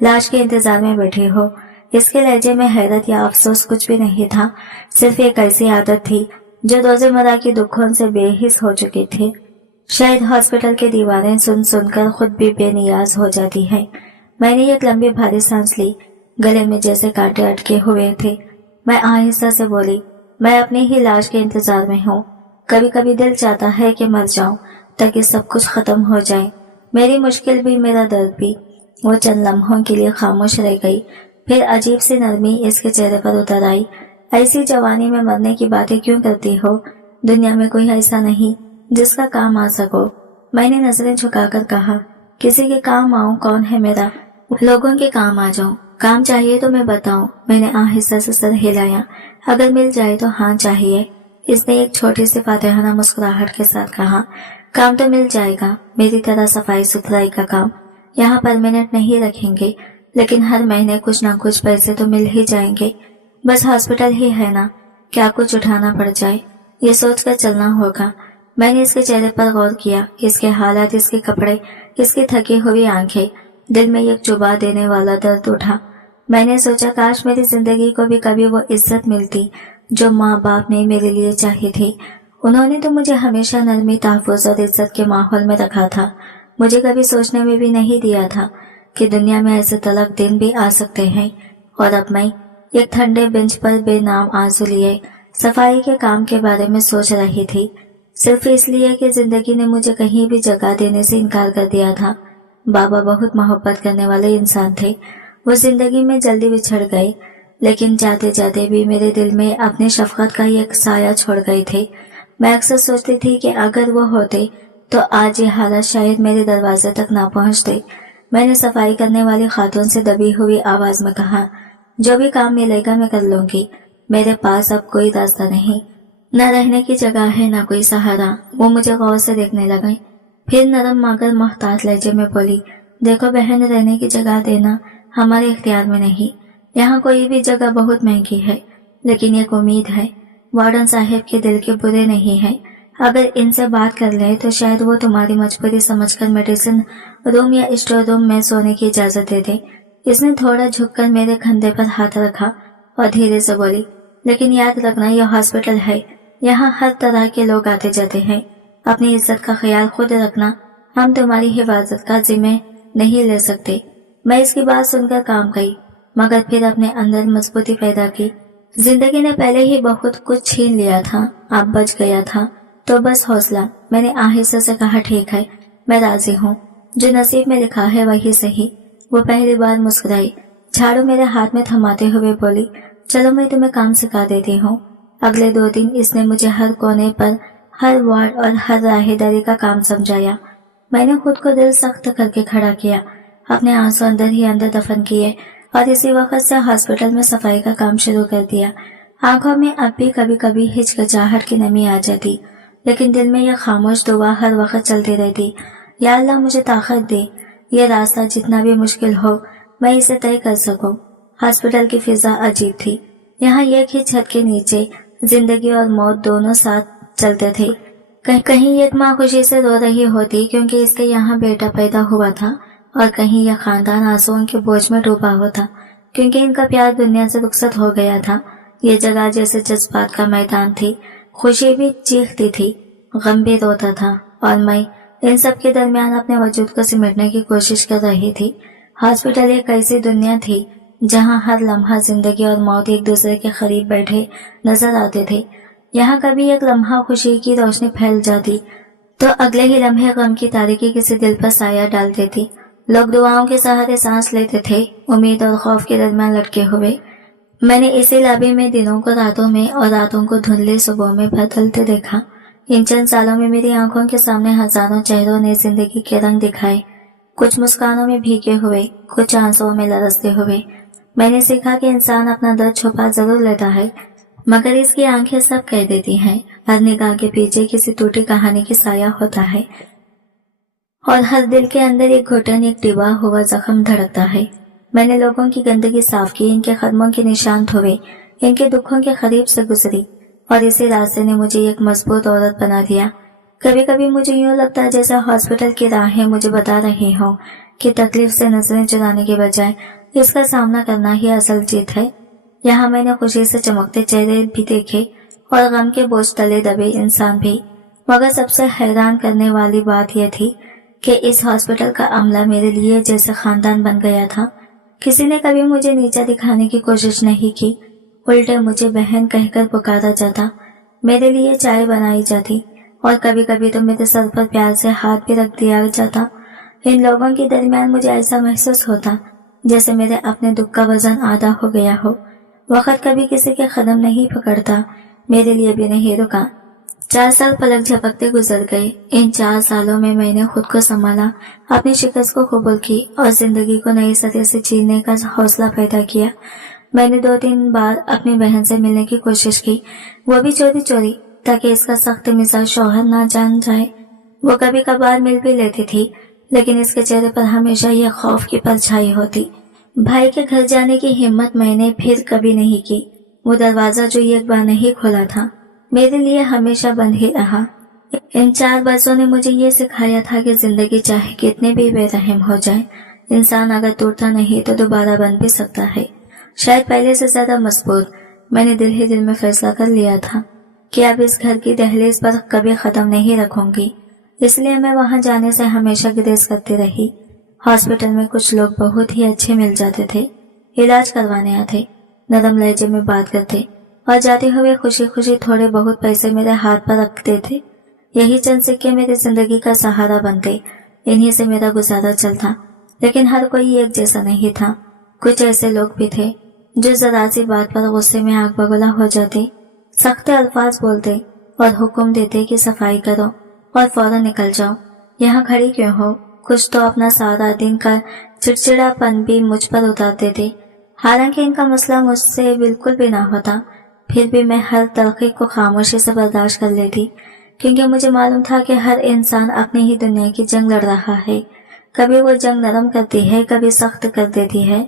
لاش کے انتظار میں بیٹھی ہو؟ اس کے لہجے میں حیرت یا افسوس کچھ بھی نہیں تھا، صرف ایک ایسی عادت تھی جو روزمرہ کی دکھوں سے بے حس ہو چکی تھی۔ شاید ہاسپٹل کے دیواریں سن سن کر خود بھی بے نیاز ہو جاتی ہیں۔ میں نے ایک لمبی بھاری سانس لی، گلے میں جیسے کانٹے اٹکے ہوئے تھے۔ میں آہستہ سے بولی، میں اپنی ہی لاش کے انتظار میں ہوں۔ کبھی کبھی دل چاہتا ہے کہ مر جاؤں تاکہ سب کچھ ختم ہو جائے، میری مشکل بھی، میرا درد بھی۔ وہ چند لمحوں کے لیے خاموش رہ گئی، پھر عجیب سی نرمی اس کے چہرے پر اتر آئی۔ ایسی جوانی میں مرنے کی باتیں کیوں کرتی ہو؟ دنیا میں کوئی ایسا نہیں جس کا کام آ سکو۔ میں نے نظریں جھکا کر کہا، کسی کے کام آؤں کون ہے میرا؟ لوگوں کے کام آ جاؤں۔ کام چاہیے تو میں بتاؤں؟ میں نے آہستہ سے سر ہلایا، اگر مل جائے تو ہاں چاہیے۔ اس نے ایک چھوٹی سی فاتحانہ مسکراہٹ کے ساتھ کہا، کام تو مل جائے گا، میری طرح صفائی ستھرائی کا کام۔ یہاں پرماننٹ نہیں رکھیں گے، لیکن ہر مہینے کچھ نہ کچھ پیسے تو مل ہی جائیں گے۔ بس ہاسپٹل ہی ہے نا، کیا کچھ اٹھانا پڑ جائے، یہ سوچ کر چلنا ہوگا۔ میں نے اس کے چہرے پر غور کیا، اس کے حالات، اس کے کپڑے، اس کی تھکی ہوئی آنکھیں، دل میں ایک چبا دینے والا درد اٹھا۔ میں نے سوچا کاش میری زندگی کو بھی کبھی وہ عزت ملتی جو ماں باپ نے میرے لیے چاہی تھی۔ انہوں نے تو مجھے ہمیشہ نرمی، تحفظ اور عزت کے ماحول میں رکھا تھا۔ مجھے کبھی سوچنے میں بھی نہیں دیا تھا کہ دنیا میں ایسے تلخ دن بھی آ سکتے ہیں۔ اور اب میں ایک ٹھنڈے بینچ پر بے نام آنسو لیے صفائی کے کام کے بارے میں سوچ رہی تھی، صرف اس لیے کہ زندگی نے مجھے کہیں بھی جگہ دینے سے انکار کر دیا تھا۔ بابا بہت محبت کرنے والے انسان تھے، وہ زندگی میں جلدی بچھڑ گئے، لیکن جاتے جاتے بھی میرے دل میں اپنی شفقت کا ایک سایہ چھوڑ گئے تھے۔ میں اکثر سوچتی تھی کہ اگر وہ ہوتے تو آج یہ حالت شاید میرے دروازے تک نہ پہنچتے۔ میں نے صفائی کرنے والی خاتون سے دبی ہوئی آواز میں کہا، جو بھی کام ملے گا میں کر لوں گی، میرے پاس اب کوئی راستہ نہیں، نہ رہنے کی جگہ ہے نہ کوئی سہارا۔ وہ مجھے غور سے دیکھنے لگے، پھر نرم مگر محتاط لہجے میں بولی، دیکھو بہن، رہنے کی جگہ دینا ہمارے اختیار میں نہیں، یہاں کوئی بھی جگہ بہت مہنگی ہے، لیکن ایک امید ہے، وارڈن صاحب کے دل کے برے نہیں ہیں، اگر ان سے بات کر لیں تو شاید وہ تمہاری مجبوری سمجھ کر میڈیسن روم یا اسٹور روم میں سونے کی اجازت دے دے۔ اس نے تھوڑا جھک کر میرے کندھے پر ہاتھ رکھا اور دھیرے سے بولی، لیکن یاد رکھنا یہ ہاسپٹل ہے، یہاں ہر طرح کے لوگ آتے جاتے ہیں، اپنی عزت کا خیال خود رکھنا، ہم تمہاری حفاظت کا ذمہ نہیں لے سکتے۔ میں اس کی بات سن کر کام گئی، مگر پھر اپنے اندر مضبوطی پیدا کی۔ زندگی نے پہلے ہی بہت کچھ چھین لیا تھا، اب بچ گیا تھا تو بس حوصلہ۔ میں نے آہستہ سے کہا، ٹھیک ہے، میں راضی ہوں، جو نصیب میں لکھا ہے وہی صحیح۔ وہ پہلی بار مسکرائی، جھاڑو میرے ہاتھ میں تھماتے ہوئے بولی، چلو میں تمہیں کام سکھا دیتی ہوں۔ اگلے 2 دن اس نے مجھے ہر کونے پر، ہر وارڈ اور ہر راہداری کا کام سمجھایا۔ میں نے خود کو دل سخت کر کے کھڑا کیا، اپنے آنسو اندر ہی اندر دفن کیے اور اسی وقت سے ہاسپٹل میں صفائی کا کام شروع کر دیا۔ آنکھوں میں اب بھی کبھی کبھی ہچکچاہٹ کی نمی آ جاتی، لیکن دل میں یہ خاموش دعا ہر وقت چلتی رہتی، یا اللہ مجھے طاقت دے، یہ راستہ جتنا بھی مشکل ہو میں اسے طے کر سکوں۔ हॉस्पिटल की फिजा अजीब थी। यहाँ एक ही छत के नीचे जिंदगी और मौत दोनों साथ चलते थे। कहीं एक माँ खुशी से रो रही होती क्योंकि इसके यहाँ बेटा पैदा हुआ था, और कहीं यह खानदान आंसुओं के बोझ में डूबा होता क्योंकि इनका प्यार दुनिया से रुखसत हो गया था। ये जगह जैसे जज्बात का मैदान थी। खुशी भी चीखती थी, गम भी रोता था, और मैं इन सब के दरमियान अपने वजूद को सिमटने की कोशिश कर रही थी। हॉस्पिटल एक ऐसी दुनिया थी जहाँ हर लम्हा जिंदगी और मौत एक दूसरे के करीब बैठे नजर आते थे। यहाँ कभी एक लम्हा खुशी की रोशनी फैल जाती तो अगले ही लम्हे गम की तारीकी किसी दिल पर साया डाल देती। लोग दुआओं के सहारे सांस लेते थे, उम्मीद और खौफ के दरमियान लटके हुए। मैंने इसी लाबी में दिनों को रातों में और रातों को धुंधली सुबह में बदलते देखा। इन चंद सालों में मेरी आंखों के सामने हजारों चेहरों ने जिंदगी के रंग दिखाए, कुछ मुस्कानों में भीगे हुए, कुछ आंसुओं में लरसते हुए। मैंने सीखा कि इंसान अपना दर्द छुपा जरूर लेता है, मगर इसकी आंखें सब कह देती हैं। हर निगाह के पीछे किसी टूटी कहानी की साया होता है, और हर दिल के अंदर एक घुटन, एक डिबा हुआ जख्म धड़कता है। मैंने लोगों की गंदगी साफ की, इनके कदमों के निशान धोए, इनके दुखों के करीब से गुजरी, और इसी रास्ते ने मुझे एक मजबूत औरत बना दिया। कभी कभी मुझे यूं लगता है जैसे हॉस्पिटल की राहें मुझे बता रही हों कि तकलीफ से नजरें चुराने के बजाय इसका सामना करना ही असल जीत है। यहाँ मैंने खुशी से चमकते चेहरे भी देखे और गम के बोझ तले दबे इंसान भी, मगर सबसे हैरान करने वाली बात यह थी कि इस हॉस्पिटल का अमला मेरे लिए जैसे खानदान बन गया था। किसी ने कभी मुझे नीचा दिखाने की कोशिश नहीं की, उल्टे मुझे बहन कहकर पुकारा जाता, मेरे लिए चाय बनाई जाती, और कभी कभी तो मेरे सर पर प्यार से हाथ भी रख दिया जाता। इन लोगों के दरमियान मुझे ऐसा महसूस होता जैसे मेरे अपने दुख का वजन आधा हो गया हो। वक्त कभी किसी के कदम नहीं पकड़ता, मेरे लिए भी नहीं रुका। 4 साल पलक झपकते गुजर गए। इन 4 सालों में मैंने खुद को संभाला, अपनी शिकस्त को कबूल की और जिंदगी को नई सतह से जीने का हौसला पैदा किया। मैंने 2-3 बार अपनी बहन से मिलने की कोशिश की, वो भी चोरी चोरी, ताकि इसका सख्त मिजाज शौहर ना जान जाए। वो कभी कभार मिल भी लेती थी, लेकिन इसके चेहरे पर हमेशा यह खौफ की परछाई होती। भाई के घर जाने की हिम्मत मैंने फिर कभी नहीं की। वो दरवाजा जो एक बार नहीं खोला था, मेरे लिए हमेशा बंद ही रहा। इन 4 बरसों ने मुझे ये सिखाया था कि जिंदगी चाहे कितने भी बेरहम हो जाए, इंसान अगर टूटता नहीं तो दोबारा बन भी सकता है, शायद पहले से ज्यादा मजबूत। मैंने दिल ही दिल में फैसला कर लिया था कि अब इस घर की दहलीज पर कभी खत्म नहीं रखूंगी, इसलिए मैं वहां जाने से हमेशा गुरेज करती रही। हॉस्पिटल में कुछ लोग बहुत ही अच्छे मिल जाते थे, इलाज करवाने आते, नरम लहजे में बात करते, और जाते हुए खुशी खुशी थोड़े बहुत पैसे मेरे हाथ पर रखते थे। यही चंद सिक्के मेरी जिंदगी का सहारा बनते, इन्हीं से मेरा गुजारा चलता। लेकिन हर कोई एक जैसा नहीं था। कुछ ऐसे लोग भी थे जो जरा सी बात पर गुस्से में आग बगुला हो जाते, सख्त अल्फाज बोलते और हुक्म देते कि सफाई करो और फौरन निकल जाओ, यहाँ खड़ी क्यों हो। कुछ तो अपना सारा दिन का चिड़चिड़ापन भी मुझ पर उतारते थे, हालांकि इनका मसला मुझसे बिल्कुल भी ना होता। फिर भी मैं हर तलखी को खामोशी से बर्दाश्त कर लेती, क्योंकि मुझे मालूम था कि हर इंसान अपनी ही दुनिया की जंग लड़ रहा है। कभी वो जंग नरम करती है, कभी सख्त कर देती है।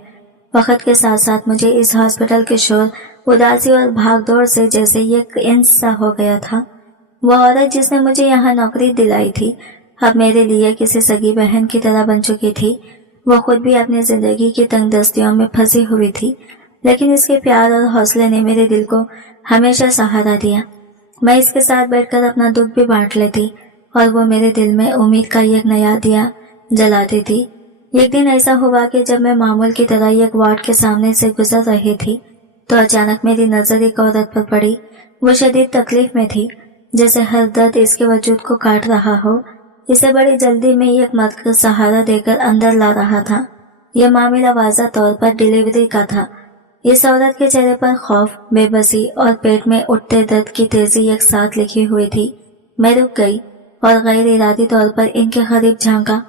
वक्त के साथ साथ मुझे इस हॉस्पिटल के शोर, उदासी और भागदौड़ से जैसे एक इंस सा हो गया था। वो औरत जिसने मुझे यहाँ नौकरी दिलाई थी, अब मेरे लिए किसी सगी बहन की तरह बन चुकी थी। वो खुद भी अपनी जिंदगी की तंगदस्तियों में फंसी हुई थी, लेकिन इसके प्यार और हौसले ने मेरे दिल को हमेशा सहारा दिया। मैं इसके साथ बैठकर अपना दुख भी बांट लेती, और वो मेरे दिल में उम्मीद का एक नया दिया जलाती थी। एक दिन ऐसा हुआ कि जब मैं मामूल की तरह एक वार्ड के सामने से गुजर रही थी, तो अचानक मेरी नजर एक औरत पर पड़ी। वो शदीद तकलीफ में थी, जैसे हर दर्द इसके वजूद को काट रहा हो। इसे बड़ी जल्दी में एक मर्द का सहारा देकर अंदर ला रहा था। यह मामला वाज़ा तौर पर डिलीवरी का था। इस औरत के चेहरे पर खौफ, बेबसी और पेट में उठते दर्द की तेजी एक साथ लिखी हुई थी। मैं रुक गई और गैर इरादी तौर पर इनके करीब झांका।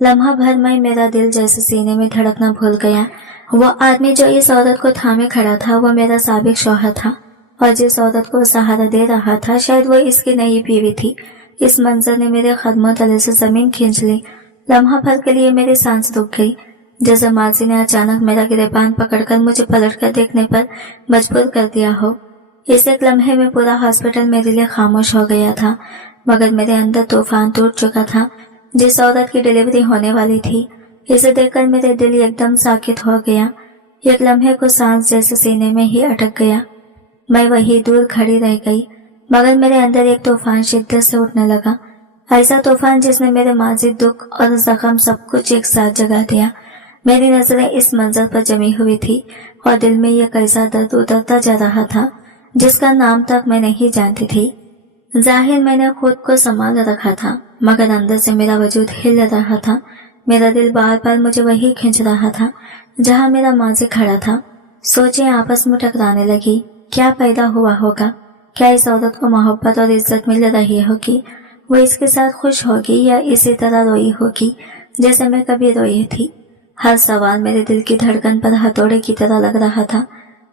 लम्हा भर में मेरा दिल जैसे सीने में धड़कना भूल गया। वो आदमी जो इस औरत को थामे खड़ा था, वो मेरा साबिक शौहर था, और जिस औरत को सहारा दे रहा था, शायद वो इसकी नई बीवी थी। इस मंजर ने मेरे कदमों तले से जमीन खींच ली। लम्हा भर के लिए मेरी सांस रुक गई, जैसे माजी ने अचानक मेरा गिरेबान पकड़कर मुझे पलटकर देखने पर मजबूर कर दिया हो। इस एक लम्हे में पूरा हॉस्पिटल मेरे लिए खामोश हो गया था, मगर मेरे अंदर तूफान टूट चुका था। जिस औरत की डिलीवरी होने वाली थी, इसे देखकर मेरे दिल एकदम साकित हो गया। एक लम्हे को सांस जैसे सीने में ही अटक गया। मैं वही दूर खड़ी रह गई, मगर मेरे अंदर एक तूफान शिद्दत से उठने लगा। ऐसा तूफान जिसने मेरे माजी दुख और जख्म सब कुछ एक साथ जगा दिया। मेरी नजरें इस मंजर पर जमी हुई थी और दिल में यह कैसा दर्द उतरता जा रहा था जिसका नाम तक मैं नहीं जानती थी। जाहिर मैंने खुद को संभाल रखा था, मगर अंदर से मेरा वजूद हिल रहा था। मेरा दिल बार बार मुझे वही खींच रहा था जहाँ मेरा माजी खड़ा था। सोचें आपस में टकराने लगी। क्या पैदा हुआ होगा? क्या इस औरत को मोहब्बत और इज्जत मिल रही होगी? वो इसके साथ खुश होगी या इसी तरह रोई होगी जैसे मैं कभी रोई थी? हर सवाल मेरे दिल की धड़कन पर हथौड़े की तरह लग रहा था।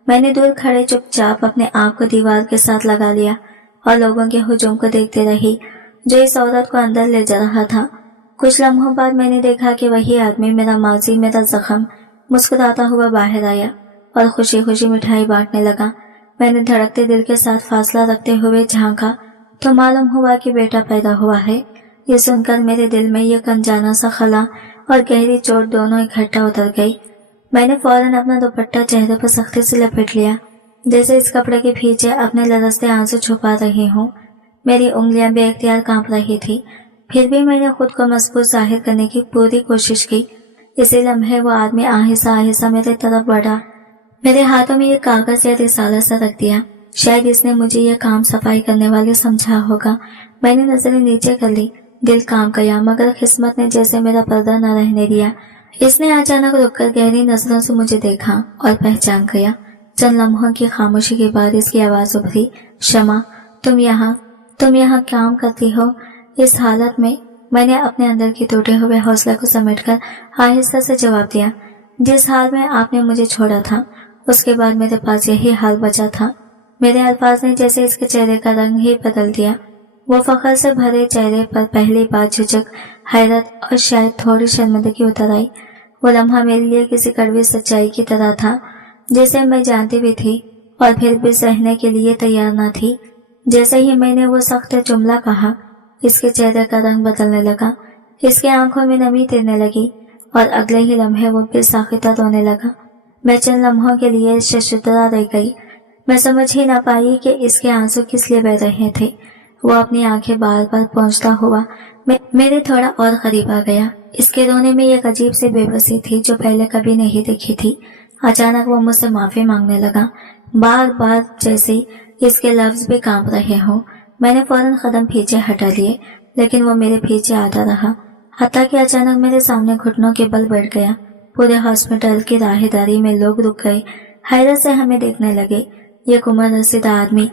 मैंने दूर खड़े चुपचाप अपने आप को दीवार के साथ लगा लिया और लोगों के हुजूम को देखते रही जो इस औरत को अंदर ले जा रहा था। कुछ लम्हों बाद मैंने देखा कि वही आदमी, मेरा माजी, मेरा जख्म, मुस्कुराता हुआ बाहर आया और खुशी खुशी मिठाई बांटने लगा। मैंने धड़कते दिल के साथ फासला रखते हुए झांका तो मालूम हुआ कि बेटा पैदा हुआ है। ये सुनकर मेरे दिल में यह अनजाना सा खला और गहरी चोट दोनों इकट्ठा उतर गई। मैंने फौरन अपना दुपट्टा चेहरे पर सख्ती से लपेट लिया, जैसे इस कपड़े के पीछे अपने लरसते आंसू छुपा रही हूँ। मेरी उंगलियां बेख्तियार कांप रही थी, फिर भी मैंने खुद को मजबूत जाहिर करने की पूरी कोशिश की। इसी लम्हे वो आदमी आहिस्ता आहिस्ता मेरे तरफ बढ़ा। मेरे हाथों में ये कागज या रिसाला सा रख दिया। शायद इसने मुझे यह काम सफाई करने वाले समझा होगा। मैंने नजरें नीचे कर ली। दिल कांप गया, मगर किस्मत ने जैसे मेरा पर्दा न रहने दिया। इसने अचानक रुककर गहरी नजरों से मुझे देखा और पहचान गया। चंद लम्हों की खामोशी के बाद इसकी आवाज उभरी, शमा, तुम यहाँ काम करती हो? इस हालत में मैंने अपने अंदर की टूटे हुए हौसले को समेटकर आहिस्ता से जवाब दिया, जिस हाल में आपने मुझे छोड़ा था उसके बाद मेरे पास यही हाल बचा था। मेरे अल्फाज ने जैसे इसके चेहरे का रंग ही बदल दिया। वो फख्र से भरे चेहरे पर पहली बार झिझक, हैरत और शायद थोड़ी शर्मिंदगी उतर आई। वो लम्हा मेरे लिए किसी कड़वी सच्चाई की तरह था जिसे मैं जानती भी थी और फिर भी सहने के लिए तैयार न थी। जैसे ही मैंने वो सख्त जुमला कहा, इसके चेहरे का रंग बदलने लगा, इसके आंखों में नमी तैरने लगी और अगले ही लम्हे वो फिर साखिता रोने लगा। मैं चंद लम्हों के लिए शशुद्रा रह गई। मैं समझ ही ना पाई कि इसके आंसू किस लिए बह रहे थे। वो अपनी आंखें बार बार पोंछता हुआ मेरे थोड़ा और करीब आ गया। इसके रोने में एक अजीब सी बेबसी थी जो पहले कभी नहीं देखी थी। अचानक वो मुझसे माफी मांगने लगा, बार बार, जैसे इसके लफ्ज भी कांप रहे हों। मैंने फौरन कदम पीछे हटा लिए, लेकिन वो मेरे पीछे आता रहा, हत्ता कि अचानक मेरे सामने घुटनों के बल बैठ गया। पूरे हॉस्पिटल की राहदारी में लोग रुक गए, हैरत से हमें देखने लगे। एक उम्र रसीदा आदमी,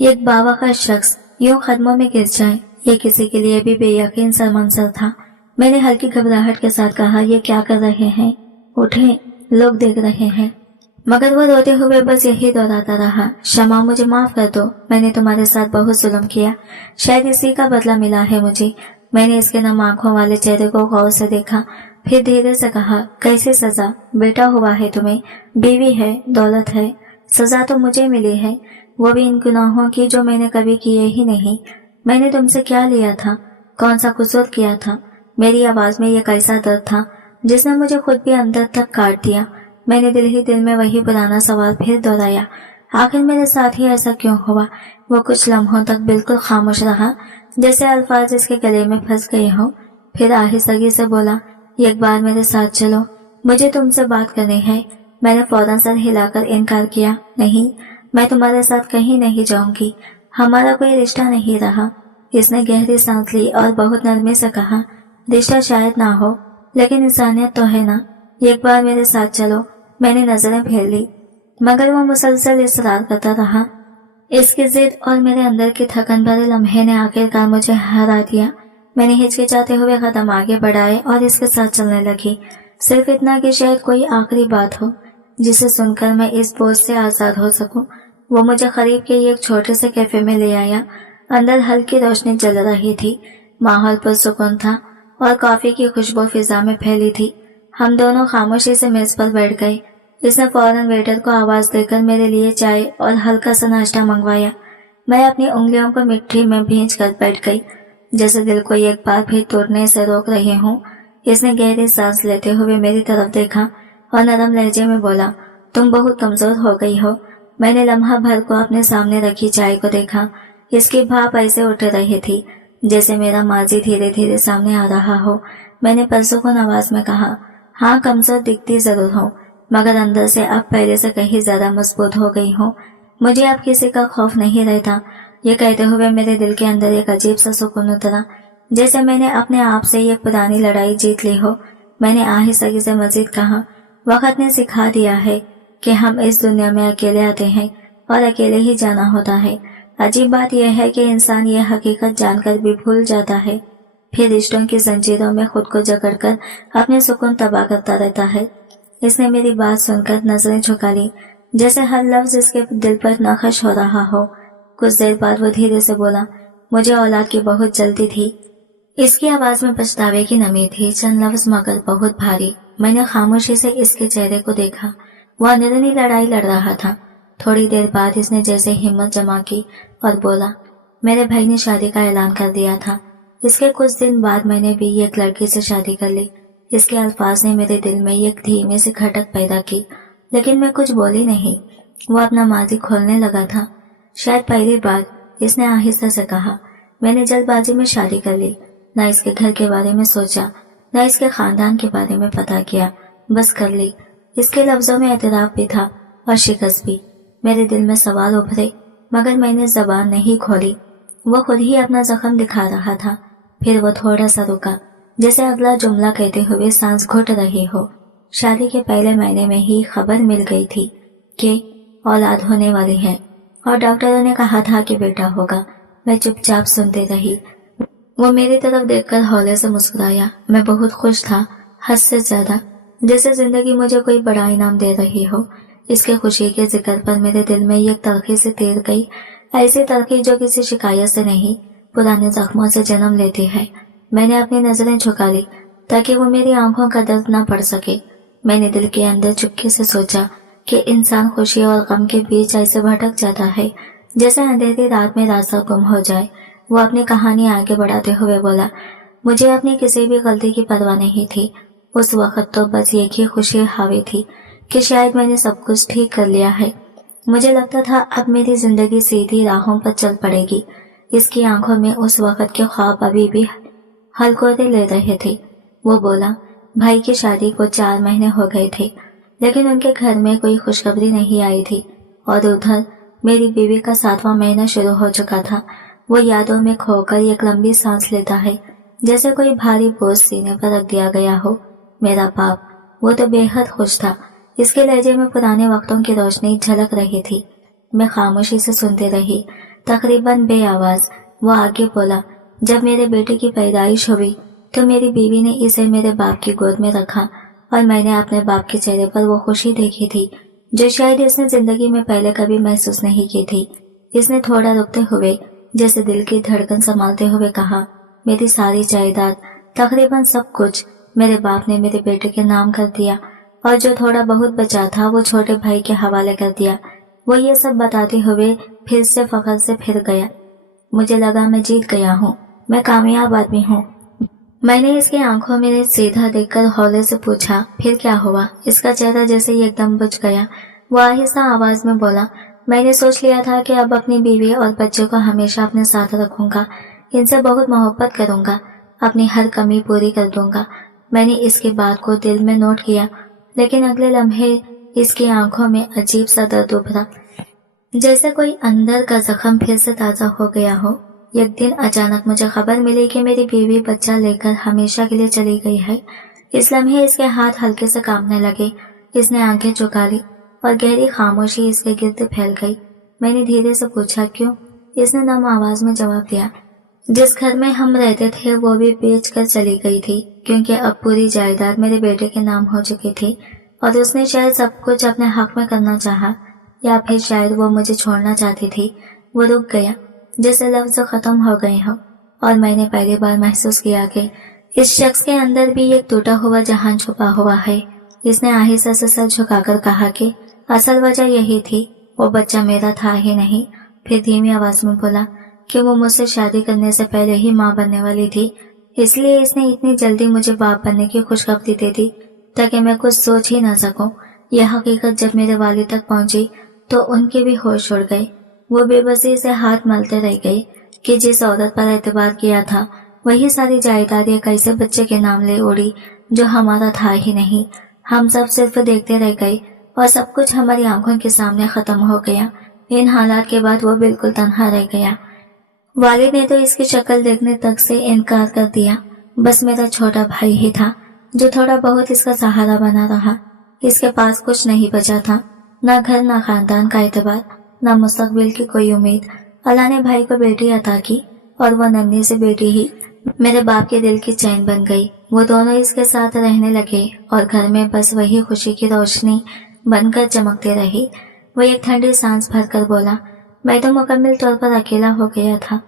एक बाबा का शख्स यूं कदमों में गिर जाए, ये किसी के लिए भी बेयकीन सा मंजर था। मैंने हल्की घबराहट के साथ कहा, ये क्या कर रहे हैं? उठे, लोग देख रहे हैं। मगर वो रोते हुए बस यही दोहराता रहा, शमा, मुझे माफ कर दो, मैंने तुम्हारे साथ बहुत जुल्म किया, शायद इसी का बदला मिला है मुझे। मैंने इसके नम आंखों वाले चेहरे को गौर से देखा, फिर धीरे से कहा, कैसी सजा? बेटा हुआ है तुम्हें, बीवी है, दौलत है, सजा तो मुझे मिली है, वो भी इन गुनाहों की जो मैंने कभी किए ही नहीं। मैंने तुमसे क्या लिया था? कौन सा कसूर किया था? मेरी आवाज में ये कैसा दर्द था जिसने मुझे खुद भी अंदर तक काट दिया। मैंने दिल ही दिल में वही पुराना सवाल फिर दोहराया, आखिर मेरे साथ ही ऐसा क्यों हुआ? वो कुछ लम्हों तक बिल्कुल खामोश रहा, जैसे अल्फाज इसके गले में फंस गए हों। फिर आहिस्तगी से बोला, एक बार मेरे साथ चलो, मुझे तुमसे बात करनी है। मैंने फौरन सर हिलाकर इनकार किया, नहीं, मैं तुम्हारे साथ कहीं नहीं जाऊंगी, हमारा कोई रिश्ता नहीं रहा। इसने गहरी सांस ली और बहुत नरमी से कहा, रिश्ता शायद ना हो, लेकिन इंसानियत तो है ना, एक बार मेरे साथ चलो। मैंने नजरें फेर ली, मगर वो मुसलसल इसरार करता रहा। इसकी जिद और मेरे अंदर की थकन भरे लम्हे ने आखिरकार मुझे हरा दिया। मैंने हिचकिचाते हुए कदम आगे बढ़ाए और इसके साथ चलने लगी, सिर्फ इतना कि शायद कोई आखिरी बात हो जिसे सुनकर मैं इस बोझ से आजाद हो सकूं। वो मुझे करीब के एक छोटे से कैफे में ले आया। अंदर हल्की रोशनी जल रही थी, माहौल पुरसुकून था और कॉफी की खुशबू फिजा में फैली थी। हम दोनों खामोशी से मेज पर बैठ गए। इसने फौरन वेटर को आवाज देकर मेरे लिए चाय और हल्का सा नाश्ता मंगवाया। मैं अपनी उंगलियों को मिट्टी में भींच कर बैठ गई, जैसे दिल को एक बार भी तोड़ने से रोक रही हूँ। इसने गहरी सांस लेते हुए मेरी तरफ देखा और नरम लहजे में बोला, तुम बहुत कमजोर हो गई हो। मैंने लम्हा भर को अपने सामने रखी चाय को देखा। इसकी भाप ऐसे उठ रही थी जैसे मेरा माजी धीरे धीरे सामने आ रहा हो। मैंने पुरसुकून आवाज में कहा, हाँ कमजोर दिखती जरूर हो, मगर अंदर से अब पहले से कहीं ज्यादा मजबूत हो गई हो। मुझे अब किसी का खौफ नहीं रहता। ये कहते हुए मेरे दिल के अंदर एक अजीब सा सुकून उतरा, जैसे मैंने अपने आप से एक पुरानी लड़ाई जीत ली हो। मैंने आहिस्ता से मजीद कहा, वक्त ने सिखा दिया है कि हम इस दुनिया में अकेले आते हैं और अकेले ही जाना होता है। अजीब बात यह है कि इंसान ये हकीकत जानकर भी भूल जाता है, फिर रिश्तों की जंजीरों में खुद को जकड़कर अपने सुकून तबाह करता रहता है। इसने मेरी बात सुनकर नजरें झुका ली, जैसे हर लफ्ज इसके दिल पर नक्श हो रहा हो। कुछ देर बाद वो धीरे से बोला, मुझे औलाद की बहुत जल्दी थी। इसकी आवाज में पछतावे की नमी थी, चंद लफ्ज मगर बहुत भारी। मैंने खामोशी से इसके चेहरे को देखा। वह अंदरूनी लड़ाई लड़ रहा था। थोड़ी देर बाद इसने जैसे हिम्मत जमा की और बोला, मेरे भाई ने शादी का ऐलान कर दिया था। इसके कुछ दिन बाद मैंने भी एक लड़की से शादी कर ली। इसके अल्फाज ने मेरे दिल में एक धीमी सी खटक पैदा की, लेकिन मैं कुछ बोली नहीं। वो अपना माजी खोलने लगा था। शायद पहली बार इसने आहिस्ता से कहा, मैंने जल्दबाजी में शादी कर ली। न इसके घर के बारे में सोचा, न इसके खानदान के बारे में पता किया, बस कर ली। इसके लफ्जों में एतराफ भी था और शिकस्त भी। मेरे दिल में सवाल उभरे, मगर मैंने जबान नहीं खोली। वो खुद ही अपना जख्म दिखा रहा था। फिर वो थोड़ा सा रुका, जैसे अगला जुमला कहते हुए सांस घुट रही हो। शादी के पहले महीने में ही खबर मिल गई थी कि औलाद होने वाली है और डॉक्टरों ने कहा था कि बेटा होगा। मैं चुपचाप सुनती रही। वो मेरी तरफ देखकर हौले से मुस्कुराया। मैं बहुत खुश था, हद से ज्यादा, जैसे जिंदगी मुझे कोई बड़ा इनाम दे रही हो। इसके खुशी के जिक्र पर मेरे दिल में एक तलखी से तैर गई, ऐसी तलखी जो किसी शिकायत से नहीं, पुराने जख्मों से जन्म लेती है। मैंने अपनी नजरें झुका ली ताकि वो मेरी आंखों का दर्द न पड़ सके। मैंने दिल के अंदर चुपके से सोचा कि इंसान खुशी और गम के बीच ऐसे भटक जाता है जैसे अंधेरी रात में रास्ता गुम हो जाए। वो अपनी कहानी आगे बढ़ाते हुए बोला, मुझे अपनी किसी भी गलती की परवाह नहीं थी। उस वक्त तो बस एक ही खुशी हावी थी कि शायद मैंने सब कुछ ठीक कर लिया है। मुझे लगता था अब मेरी जिंदगी सीधी राहों पर चल पड़ेगी। इसकी आंखों में उस वक्त के ख्वाब अभी भी हलकोरे ले रहे थे। वो बोला, भाई की शादी को 4 महीने हो गए थे, लेकिन उनके घर में कोई खुशखबरी नहीं आई थी। और उधर मेरी बीवी का 7वां महीना शुरू हो चुका था। वो यादों में खोकर एक लंबी सांस लेता है, जैसे कोई भारी बोझ सीने पर रख दिया गया हो। मेरा बाप, वो तो बेहद खुश था। इसके लहजे में पुराने वक्तों की रोशनी झलक रही थी। मैं खामोशी से सुनती रही, तकरीबन बेआवाज। वो आगे बोला, जब मेरे बेटे की पैदाइश हुई तो मेरी बीवी ने इसे मेरे बाप की गोद में रखा और मैंने अपने बाप के चेहरे पर वो खुशी देखी थी जो शायद इसने जिंदगी में पहले कभी महसूस नहीं की थी। इसने थोड़ा रुकते हुए, जैसे दिल की धड़कन संभालते हुए कहा, मेरी सारी जायदाद, तकरीबन सब कुछ मेरे बाप ने मेरे बेटे के नाम कर दिया और जो थोड़ा बहुत बचा था वो छोटे भाई के हवाले कर दिया। वो ये सब बताते हुए फिर से फखर से फिर गया। मुझे लगा मैं जीत गया हूँ, मैं कामयाब आदमी हूँ। मैंने इसकी आंखों में सीधा देखकर हौले से पूछा, फिर क्या हुआ? इसका चेहरा जैसे ही एकदम बुझ गया। वो आहिस्ता आवाज में बोला, मैंने सोच लिया था कि अब अपनी बीवी और बच्चे को हमेशा अपने साथ रखूंगा, इनसे बहुत मोहब्बत करूंगा, अपनी हर कमी पूरी कर दूंगा। मैंने इसकी बात को दिल में नोट किया, लेकिन अगले लम्हे इसकी आंखों में अजीब सा दर्द उभरा, जैसे कोई अंदर का जख्म फिर से ताजा हो गया हो। एक दिन अचानक मुझे खबर मिली कि मेरी बीवी बच्चा लेकर हमेशा के लिए चली गई है। इस लम्हे इसके हाथ हल्के से कांपने लगे। इसने आंखें झुका ली और गहरी खामोशी इसके गिर्द फैल गई। मैंने धीरे से पूछा, क्यों? इसने नम आवाज में जवाब दिया, जिस घर में हम रहते थे वो भी बेच कर चली गई थी, क्योंकि अब पूरी जायदाद मेरे बेटे के नाम हो चुकी थी और उसने शायद सब कुछ अपने हक में करना चाहा, या फिर शायद वो मुझे छोड़ना चाहती थी। वो रुक गया, जैसे लफ्ज खत्म हो गए हो, और मैंने पहली बार महसूस किया कि इस शख्स के अंदर भी एक टूटा हुआ जहान छुपा हुआ है। इसने आहिस्ता से सर झुकाकर कहा कि असल वजह यही थी, वो बच्चा मेरा था ही नहीं। फिर धीमी आवाज में बोला कि वो मुझसे शादी करने से पहले ही माँ बनने वाली थी, इसलिए इसने इतनी जल्दी मुझे बाप बनने की खुशखबरी दे दी ताकि मैं कुछ सोच ही ना सकूं। यह हकीकत जब मेरे वालिद तक पहुंची तो उनके भी होश उड़ गए। वो बेबसी से हाथ मलते रह गए कि जिस औरत पर एतबार किया था वही सारी जायदादें कैसे बच्चे के नाम ले उड़ी जो हमारा था ही नहीं। हम सब सिर्फ देखते रह गए और सब कुछ हमारी आंखों के सामने खत्म हो गया। इन हालात के बाद वो बिल्कुल तन्हा रह गया। वालिद ने तो इसकी शक्ल देखने तक से इनकार कर दिया। बस मेरा छोटा भाई ही था जो थोड़ा बहुत इसका सहारा बना रहा। इसके पास कुछ नहीं बचा था, ना घर, ना खानदान का एतबार, ना मुस्तकबिल की कोई उम्मीद। अल्लाह ने भाई को बेटी अता की और वो नन्ही सी बेटी ही मेरे बाप के दिल की चैन बन गई। वो दोनों इसके साथ रहने लगे और घर में बस वही खुशी की रोशनी बनकर चमकते रही। वो एक ठंडी सांस भरकर बोला, मैं तो मुकम्मल तौर पर अकेला हो गया था।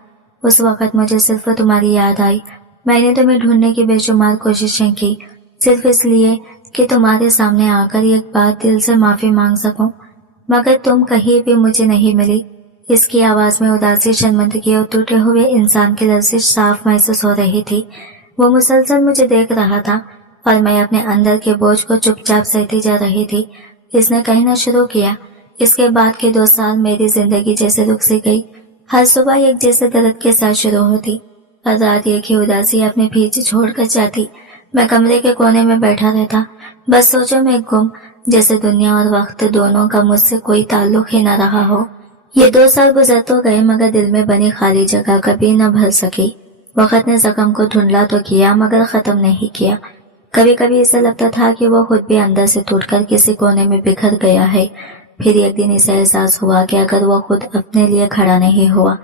उस वक्त मुझे सिर्फ तुम्हारी याद आई। मैंने तुम्हें ढूंढने की बेशुमार कोशिशें की, सिर्फ इसलिए कि तुम्हारे सामने आकर एक बार दिल से माफी मांग सकूं, मगर तुम कहीं भी मुझे नहीं मिली। इसकी आवाज में उदासी, शर्मिंदगी और टूटे हुए इंसान की लर्जिश साफ महसूस हो रही थी। वो मुसलसल मुझे देख रहा था और मैं अपने अंदर के बोझ को चुपचाप सहती जा रही थी। इसने कहना शुरू किया, इसके बाद के 2 साल मेरी जिंदगी जैसे रुक सी गई। हर सुबह एक जैसे दर्द के साथ शुरू होती और रात एक ही उदासी अपने पीछे छोड़कर जाती। मैं कमरे के कोने में बैठा रहता, बस सोचों में गुम, जैसे दुनिया और वक्त दोनों का मुझसे कोई ताल्लुक ही न रहा हो। ये 2 साल गुजर तो गए मगर दिल में बनी खाली जगह कभी न भर सकी। वक्त ने जख्म को धुंधला तो किया मगर खत्म नहीं किया। कभी कभी ऐसा लगता था कि वो खुद भी अंदर से टूटकर किसी कोने में बिखर गया है। फिर एक दिन इसे एहसास हुआ कि अगर वो खुद अपने लिए खड़ा नहीं हुआ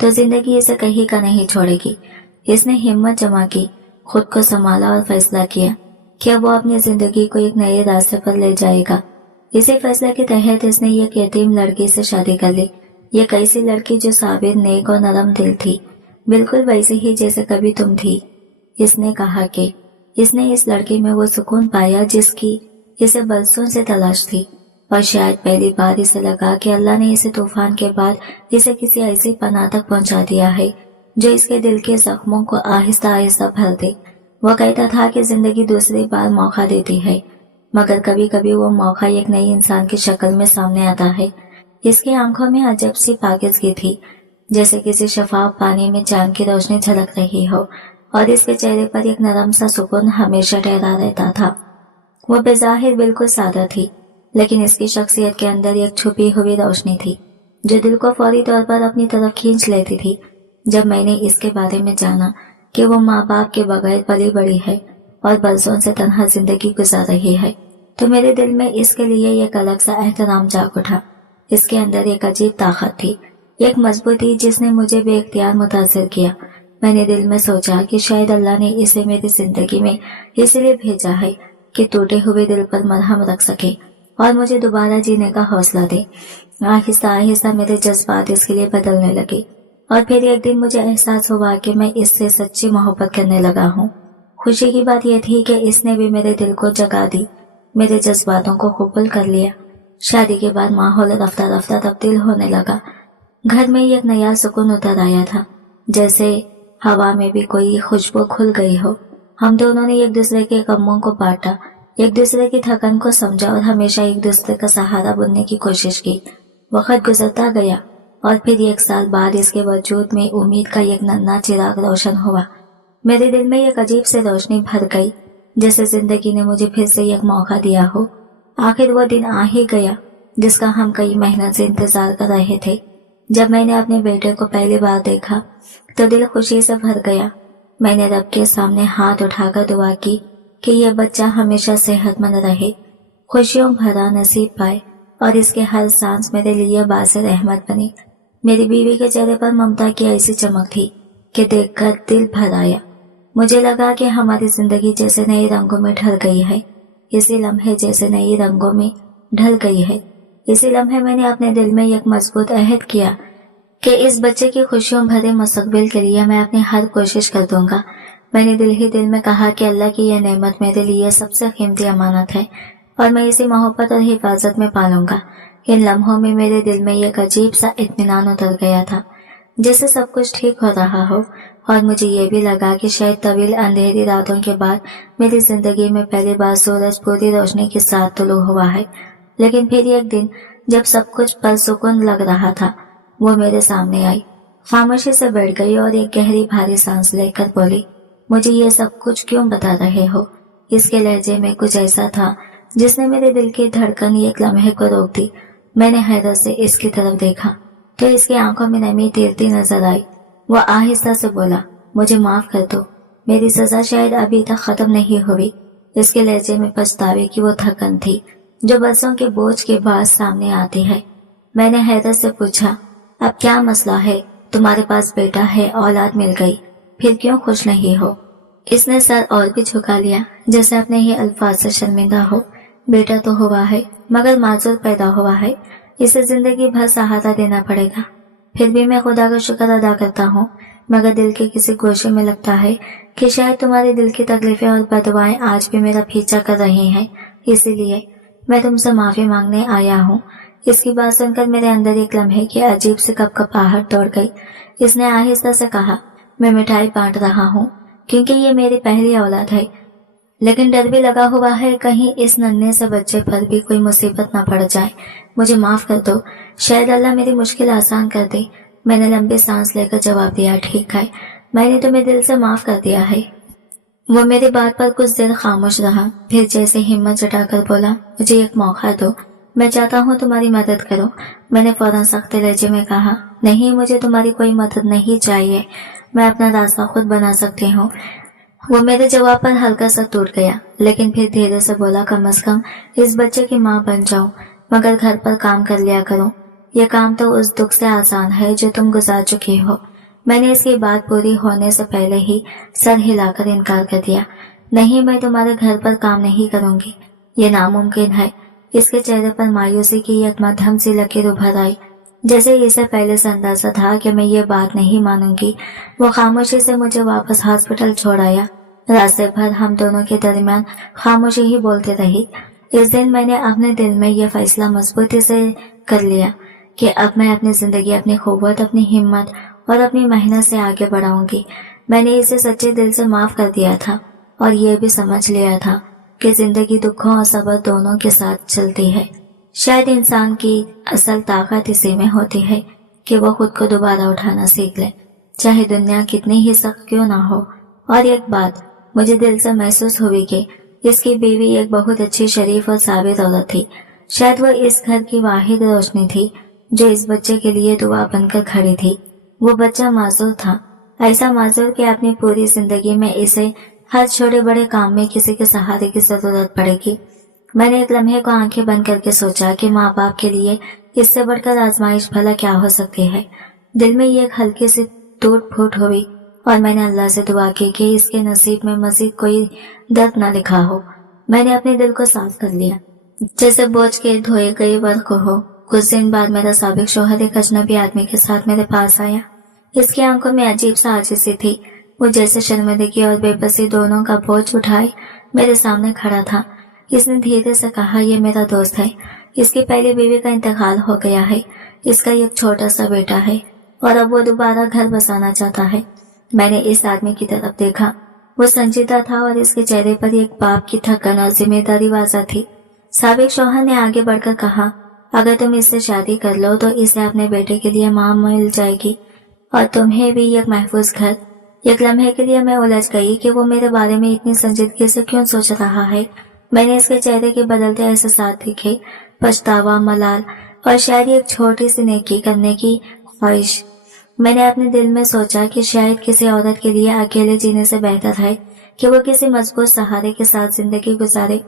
तो जिंदगी इसे कहीं का नहीं छोड़ेगी। इसने हिम्मत जमा की, खुद को संभाला और फैसला किया कि वो अपनी जिंदगी को एक नए रास्ते पर ले जाएगा। इसी फैसले के तहत इसने एक यतीम लड़की से शादी कर ली। ये कैसी लड़की जो साबिर, नेक और नरम दिल थी, बिल्कुल वैसी ही जैसे कभी तुम थी। इसने कहा कि इसने इस लड़की में वो सुकून पाया जिसकी इसे बरसों से तलाश थी और शायद पहली बार इसे लगा कि अल्लाह ने इसे तूफान के बाद इसे किसी ऐसी पनाह तक पहुंचा दिया है जो इसके दिल के जख्मों को आहिस्ता आहिस्ता भर दे। वो कहता था कि जिंदगी दूसरी बार मौका देती है, मगर कभी कभी वो मौका एक नई इंसान की शक्ल में सामने आता है। इसकी आंखों में अजब सी पाकीज़गी थी, जैसे किसी शफाफ पानी में चांद की रोशनी झलक रही हो, और इसके चेहरे पर एक नरम सा सुकून हमेशा ठहरा रहता था। वो बेज़ाहिर बिल्कुल सादा थी, लेकिन इसकी शख्सियत के अंदर एक छुपी हुई रोशनी थी जो दिल को फौरी तौर पर अपनी तरफ खींच लेती थी। जब मैंने इसके बारे में जाना कि वो माँ बाप के बगैर पली बड़ी है और बरसों से तन्हा जिंदगी गुजार रही है, तो मेरे दिल में इसके लिए एक अलग सा एहतराम जाग उठा। इसके अंदर एक अजीब ताकत थी, एक मजबूती जिसने मुझे बेख्तियार मुतासिर किया। मैंने दिल में सोचा कि शायद अल्लाह ने इसे मेरी जिंदगी में इसलिए भेजा है कि टूटे हुए दिल पर मरहम रख सके और मुझे दोबारा जीने का हौसला दे। आहिस्ता आहिस्ता मेरे जज्बात इसके लिए बदलने लगे और फिर एक दिन मुझे एहसास हुआ कि मैं इससे सच्ची मोहब्बत करने लगा हूँ। खुशी की बात यह थी कि इसने भी मेरे दिल को जगा दी, मेरे जज्बातों को कबूल कर लिया। शादी के बाद माहौल रफ्ता रफ्ता तब्दील होने लगा। घर में एक नया सुकून उतर आया था, जैसे हवा में भी कोई खुशबू खुल गई हो। हम दोनों ने एक दूसरे के गमों को बांटा, एक दूसरे की थकन को समझा और हमेशा एक दूसरे का सहारा बनने की कोशिश की। वक्त गुजरता गया और फिर 1 साल बाद इसके वजूद में उम्मीद का एक नन्हा चिराग रोशन हुआ। मेरे दिल में एक अजीब से रोशनी भर गई, जैसे जिंदगी ने मुझे फिर से एक मौका दिया हो। आखिर वो दिन आ ही गया जिसका हम कई महीनों से इंतजार कर रहे थे। जब मैंने अपने बेटे को पहली बार देखा तो दिल खुशी से भर गया। मैंने रब के सामने हाथ उठाकर दुआ की कि यह बच्चा हमेशा सेहतमंद रहे, खुशियों भरा नसीब पाए और इसके हर सांस मेरे लिए बासे रहमत बने। मेरी बीवी के चेहरे पर ममता की ऐसी चमक थी कि देखकर दिल भर आया। मुझे लगा कि हमारी जिंदगी जैसे नए रंगों में ढल गई है, इसी लम्हे जैसे नए रंगों में ढल गई है। इसी लम्हे मैंने अपने दिल में एक मजबूत अहद किया कि इस बच्चे की खुशियों भरे मुस्तकबिल के लिए मैं अपनी हर कोशिश कर दूंगा। मैंने दिल ही दिल में कहा कि अल्लाह की यह नेमत मेरे लिए सबसे कीमती अमानत है और मैं इसी मोहब्बत और हिफाजत में पालूंगा। इन लम्हों में मेरे दिल में एक अजीब सा इत्मीनान उतर गया था, जैसे सब कुछ ठीक हो रहा हो, और मुझे ये भी लगा कि शायद तवील अंधेरी रातों के बाद मेरी जिंदगी में पहली बार सूरज पूरी रोशनी के साथ तुलू हुआ है। लेकिन फिर एक दिन जब सब कुछ परसुकून लग रहा था, वो मेरे सामने आई, खामोशी से बैठ गई और एक गहरी भारी सांस लेकर बोली, मुझे ये सब कुछ क्यों बता रहे हो? इसके लहजे में कुछ ऐसा था जिसने मेरे दिल की धड़कन एक लम्हे को रोक दी। मैंने हैरत से इसकी तरफ देखा तो इसकी आंखों में नमी तैरती नजर आई। वो आहिस्ता से बोला, मुझे माफ कर दो, मेरी सजा शायद अभी तक खत्म नहीं हुई। इसके लहजे में पछतावे की वो थकन थी जो बरसों के बोझ के बाद सामने आती है। मैंने हैरत से पूछा, अब क्या मसला है? तुम्हारे पास बेटा है, औलाद मिल गई, फिर क्यों खुश नहीं हो? इसने सर और भी झुका लिया, जैसे अपने ही अल्फाज से शर्मिंदा हो। बेटा तो हुआ है, मगर माजूर पैदा हुआ है, इसे जिंदगी भर सहारा देना पड़ेगा। फिर भी मैं खुदा का शुक्र अदा करता हूँ, मगर दिल के किसी गोशे में लगता है कि शायद तुम्हारे दिल की तकलीफें और बददुआएं आज भी मेरा पीछा कर रही हैं। इसीलिए मैं तुमसे माफी मांगने आया हूँ। इसकी बात सुनकर मेरे अंदर एक लम्हे की अजीब सी कपकपाहट दौड़ गई। इसने आहिस्ता से कहा, मैं मिठाई बांट रहा हूँ क्योंकि ये मेरी पहली औलाद है, लेकिन डर भी लगा हुआ है कहीं इस नन्हे से बच्चे पर भी कोई मुसीबत न पड़ जाए। मुझे माफ कर दो, शायद अल्लाह मेरी मुश्किल आसान कर दे। मैंने लंबी सांस लेकर जवाब दिया, ठीक है, मैंने तुम्हें दिल से माफ कर दिया है। वो मेरी बात पर कुछ देर खामोश रहा, फिर जैसे हिम्मत जुटाकर बोला, मुझे एक मौका दो, मैं चाहता हूँ तुम्हारी मदद करो। मैंने फौरन सख्त लहजे में कहा, नहीं, मुझे तुम्हारी कोई मदद नहीं चाहिए, मैं अपना रास्ता खुद बना सकती हूँ। वो मेरे जवाब पर हल्का सा टूट गया, लेकिन फिर धीरे से बोला, कम से कम इस बच्चे की माँ बन जाओ, मगर घर पर काम कर लिया करो। ये काम तो उस दुख से आसान है जो तुम गुजार चुकी हो। मैंने इसकी बात पूरी होने से पहले ही सर हिलाकर इनकार कर दिया, नहीं, मैं तुम्हारे घर पर काम नहीं करूंगी, ये नामुमकिन है। इसके चेहरे पर मायूसी की एक मध्यम सी लकीर उभर आई, जैसे इसे पहले से अंदाजा था कि मैं ये बात नहीं मानूंगी। वो खामोशी से मुझे वापस हॉस्पिटल छोड़ आया। रास्ते भर हम दोनों के दरमियान खामोशी ही बोलते रही। इस दिन मैंने अपने दिल में यह फैसला मजबूती से कर लिया कि अब मैं अपनी जिंदगी, अपनी खुवत, अपनी हिम्मत और अपनी मेहनत से आगे बढ़ाऊंगी। मैंने इसे सच्चे दिल से माफ कर दिया था और ये भी समझ लिया था कि जिंदगी दुखों और सब्र दोनों के साथ चलती है। शायद इंसान की असल ताकत इसी में होती है कि वो खुद को दोबारा उठाना सीख ले, चाहे दुनिया कितनी ही सख्त क्यों ना हो। और एक बात मुझे दिल से महसूस हुई कि इसकी बीवी एक बहुत अच्छी, शरीफ और साबित औरत थी। शायद वो इस घर की वाहिद रोशनी थी जो इस बच्चे के लिए दुआ बनकर खड़ी थी। वो बच्चा माजूर था, ऐसा माजूर कि अपनी पूरी जिंदगी में इसे हर छोटे बड़े काम में किसी के सहारे की जरूरत पड़ेगी। मैंने एक लम्हे को आंखें बंद करके सोचा कि माँ बाप के लिए इससे बढ़कर आजमाइश भला क्या हो सकती है। दिल में ये एक हल्की सी टूट फूट हुई और मैंने अल्लाह से दुआ की कि इसके नसीब में मजीद कोई दर्द न लिखा हो। मैंने अपने दिल को साफ कर लिया, जैसे बोझ के धोए गए वर्क हो। कुछ दिन बाद मेरा साबिक शौहर एक अजनबी आदमी के साथ मेरे पास आया। इसकी आंखों में अजीब सा आजिज़ी थी। वो जैसे शर्मिंदगी और बेबसी दोनों का बोझ उठाए मेरे सामने खड़ा था। इसने धीरे से कहा, ये मेरा दोस्त है, इसकी पहली बीवी का इंतकाल हो गया है, इसका एक छोटा सा बेटा है और अब वो दोबारा घर बसाना चाहता है। मैंने इस आदमी की तरफ देखा, वो संजीदा था और इसके चेहरे पर एक बाप की थकन और जिम्मेदारी वाज़ा थी। साबिक शौहर ने आगे बढ़कर कहा, अगर तुम इससे शादी कर लो तो इसे अपने बेटे के लिए माँ मिल जाएगी और तुम्हें भी एक महफूज घर। एक लम्हे के लिए मैं उलझ गई कि वो मेरे बारे में इतनी संजीदगी से क्यों सोच रहा है। मैंने इसके चेहरे के बदलते एहसास दिखे, पछतावा, मलाल और शायद एक छोटी सी नेकी करने की ख्वाहिश। मैंने अपने दिल में सोचा कि शायद किसी औरत के लिए अकेले जीने से बेहतर है कि वो किसी मजबूत सहारे के साथ जिंदगी गुजारे,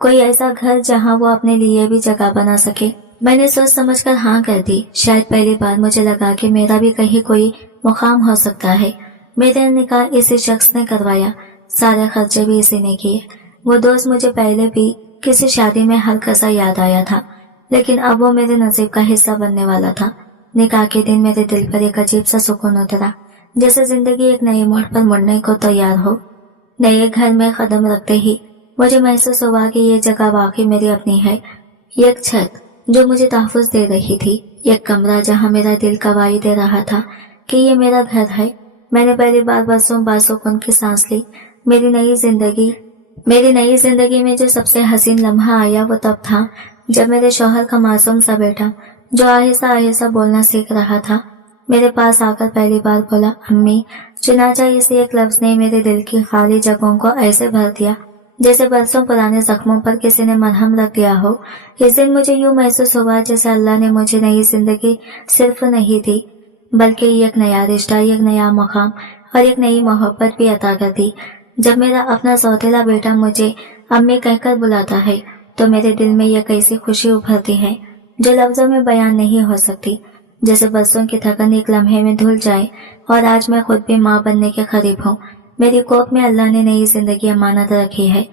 कोई ऐसा घर जहां वो अपने लिए भी जगह बना सके। मैंने सोच समझकर हाँ कर दी। शायद पहली बार मुझे लगा कि मेरा भी कहीं कोई मुकाम हो सकता है। मेरा निकाह इसी शख्स ने करवाया, सारे खर्चे भी इसी ने किए। वो दोस्त मुझे पहले भी किसी शादी में हल्का सा याद आया था, लेकिन अब वो मेरे नसीब का हिस्सा बनने वाला था। निकाह के दिन मेरे दिल पर एक अजीब सा सुकून उतरा, जैसे जिंदगी एक नए मोड़ पर मुड़ने को तैयार हो। नए घर में कदम रखते ही मुझे महसूस हुआ कि ये जगह वाकई मेरी अपनी है। एक छत जो मुझे तहफ़्फ़ुज़ दे रही थी, एक कमरा जहाँ मेरा दिल गवाही दे रहा था कि ये मेरा घर है। मैंने पहली बार बरसों बाद सुकून की सांस ली। मेरी नई जिंदगी में जो सबसे हसीन लम्हा आया वो तब था जब मेरे शौहर का मासूम सा बेटा, जो आहिस्ता आहिस्ता बोलना सीख रहा था, मेरे पास आकर पहली बार बोला, अम्मी। चुनाचा इस एक लफ्ज ने मेरे दिल की खाली जगहों को ऐसे भर दिया जैसे बरसों पुराने जख्मों पर किसी ने मरहम रख दिया हो। इस दिन मुझे यूं महसूस हुआ जैसे अल्लाह ने मुझे नई जिंदगी सिर्फ नहीं दी, बल्कि एक नया रिश्ता, एक नया मकाम और एक नई मोहब्बत भी अता कर दी। जब मेरा अपना सौतेला बेटा मुझे अम्मी कहकर बुलाता है तो मेरे दिल में एक ऐसी खुशी उभरती है जो लफ्जों में बयान नहीं हो सकती। जैसे बरसों की थकन एक लम्हे में धुल जाए और आज मैं खुद भी माँ बनने के करीब हूँ। मेरी कोख में अल्लाह ने नई जिंदगी अमानत रखी है।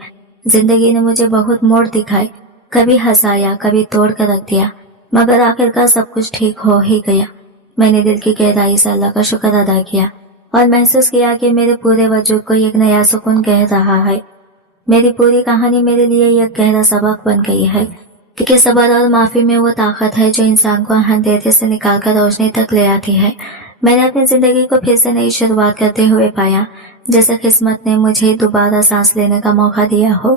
जिंदगी ने मुझे बहुत मोड़ दिखाए, कभी हंसाया, कभी तोड़ कर रख दिया, मगर आखिरकार सब कुछ ठीक हो ही गया। मैंने दिल की गहराई से अल्लाह का शुक्र अदा किया और महसूस किया कि मेरे पूरे वजूद को एक नया सुकून कह रहा है। मेरी पूरी कहानी मेरे लिए एक गहरा सबक बन गई है कि सब्र और माफी में वो ताकत है जो इंसान को अंधेरे से निकालकर रोशनी तक ले आती है। मैंने अपनी जिंदगी को फिर से नई शुरुआत करते हुए पाया, जैसे किस्मत ने मुझे दोबारा सांस लेने का मौका दिया हो।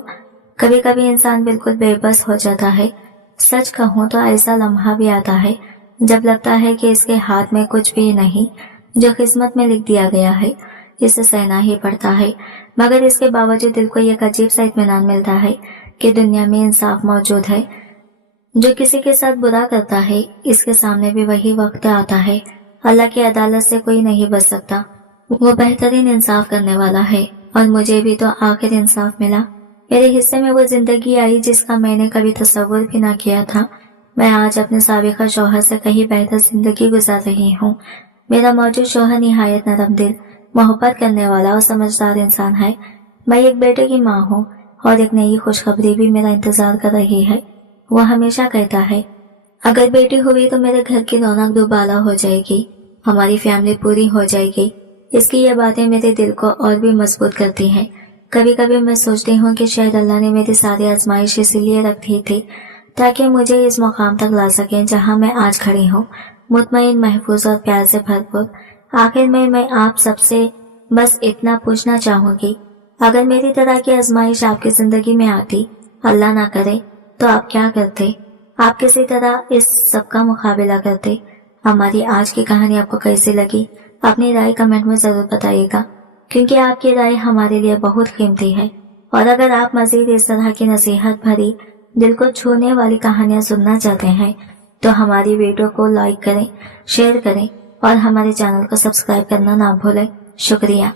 कभी कभी इंसान बिल्कुल बेबस हो जाता है। सच कहूँ तो ऐसा लम्हा भी आता है जब लगता है कि इसके हाथ में कुछ भी नहीं, जो किस्मत में लिख दिया गया है इसे सहना ही पड़ता है। मगर इसके बावजूद दिल को एक अजीब सा इत्मीनान मिलता है कि दुनिया में इंसाफ मौजूद है। जो किसी के साथ बुरा करता है इसके सामने भी वही वक्त आता है। अल्लाह की अदालत से कोई नहीं बच सकता। वो बेहतरीन इंसाफ करने वाला है और मुझे भी तो आखिर इंसाफ मिला। मेरे हिस्से में वो जिंदगी आई जिसका मैंने कभी तस्वुर भी ना किया था। मैं आज अपने साबिका शौहर से कहीं बेहतर जिंदगी गुजार रही हूँ। मेरा मौजूद शौहर निहायत नरम दिल, मोहब्बत करने वाला और समझदार इंसान है। मैं एक बेटे की माँ हूँ और एक नई खुशखबरी भी मेरा इंतजार कर रही है। वो हमेशा कहता है, अगर बेटी हुई तो मेरे घर की रौनक दोबारा हो जाएगी, हमारी फैमिली पूरी हो जाएगी। इसकी ये बातें मेरे दिल को और भी मजबूत करती हैं। कभी कभी मैं सोचती हूँ कि शायद अल्लाह ने मेरी सारी आजमाइश इसीलिए रखी थी ताकि मुझे इस मुकाम तक ला सके जहाँ मैं आज खड़ी हूँ, मुतमईन, महफूज और प्यार से भरपूर। आखिर में मैं आप सबसे बस इतना पूछना चाहूंगी, अगर मेरी तरह की आजमाइश आपकी जिंदगी में आती, अल्लाह ना करे, तो आप क्या करते? आप किसी तरह इस सबका मुकाबला करते? हमारी आज की कहानी आपको कैसी लगी? अपनी राय कमेंट में जरूर बताइएगा, क्योंकि आपकी राय हमारे लिए बहुत कीमती है। और अगर आप मजीद इस तरह की नसीहत भरी, दिल को छूने वाली कहानियां सुनना चाहते हैं तो हमारी वीडियो को लाइक करें, शेयर करें और हमारे चैनल को सब्सक्राइब करना ना भूलें। शुक्रिया।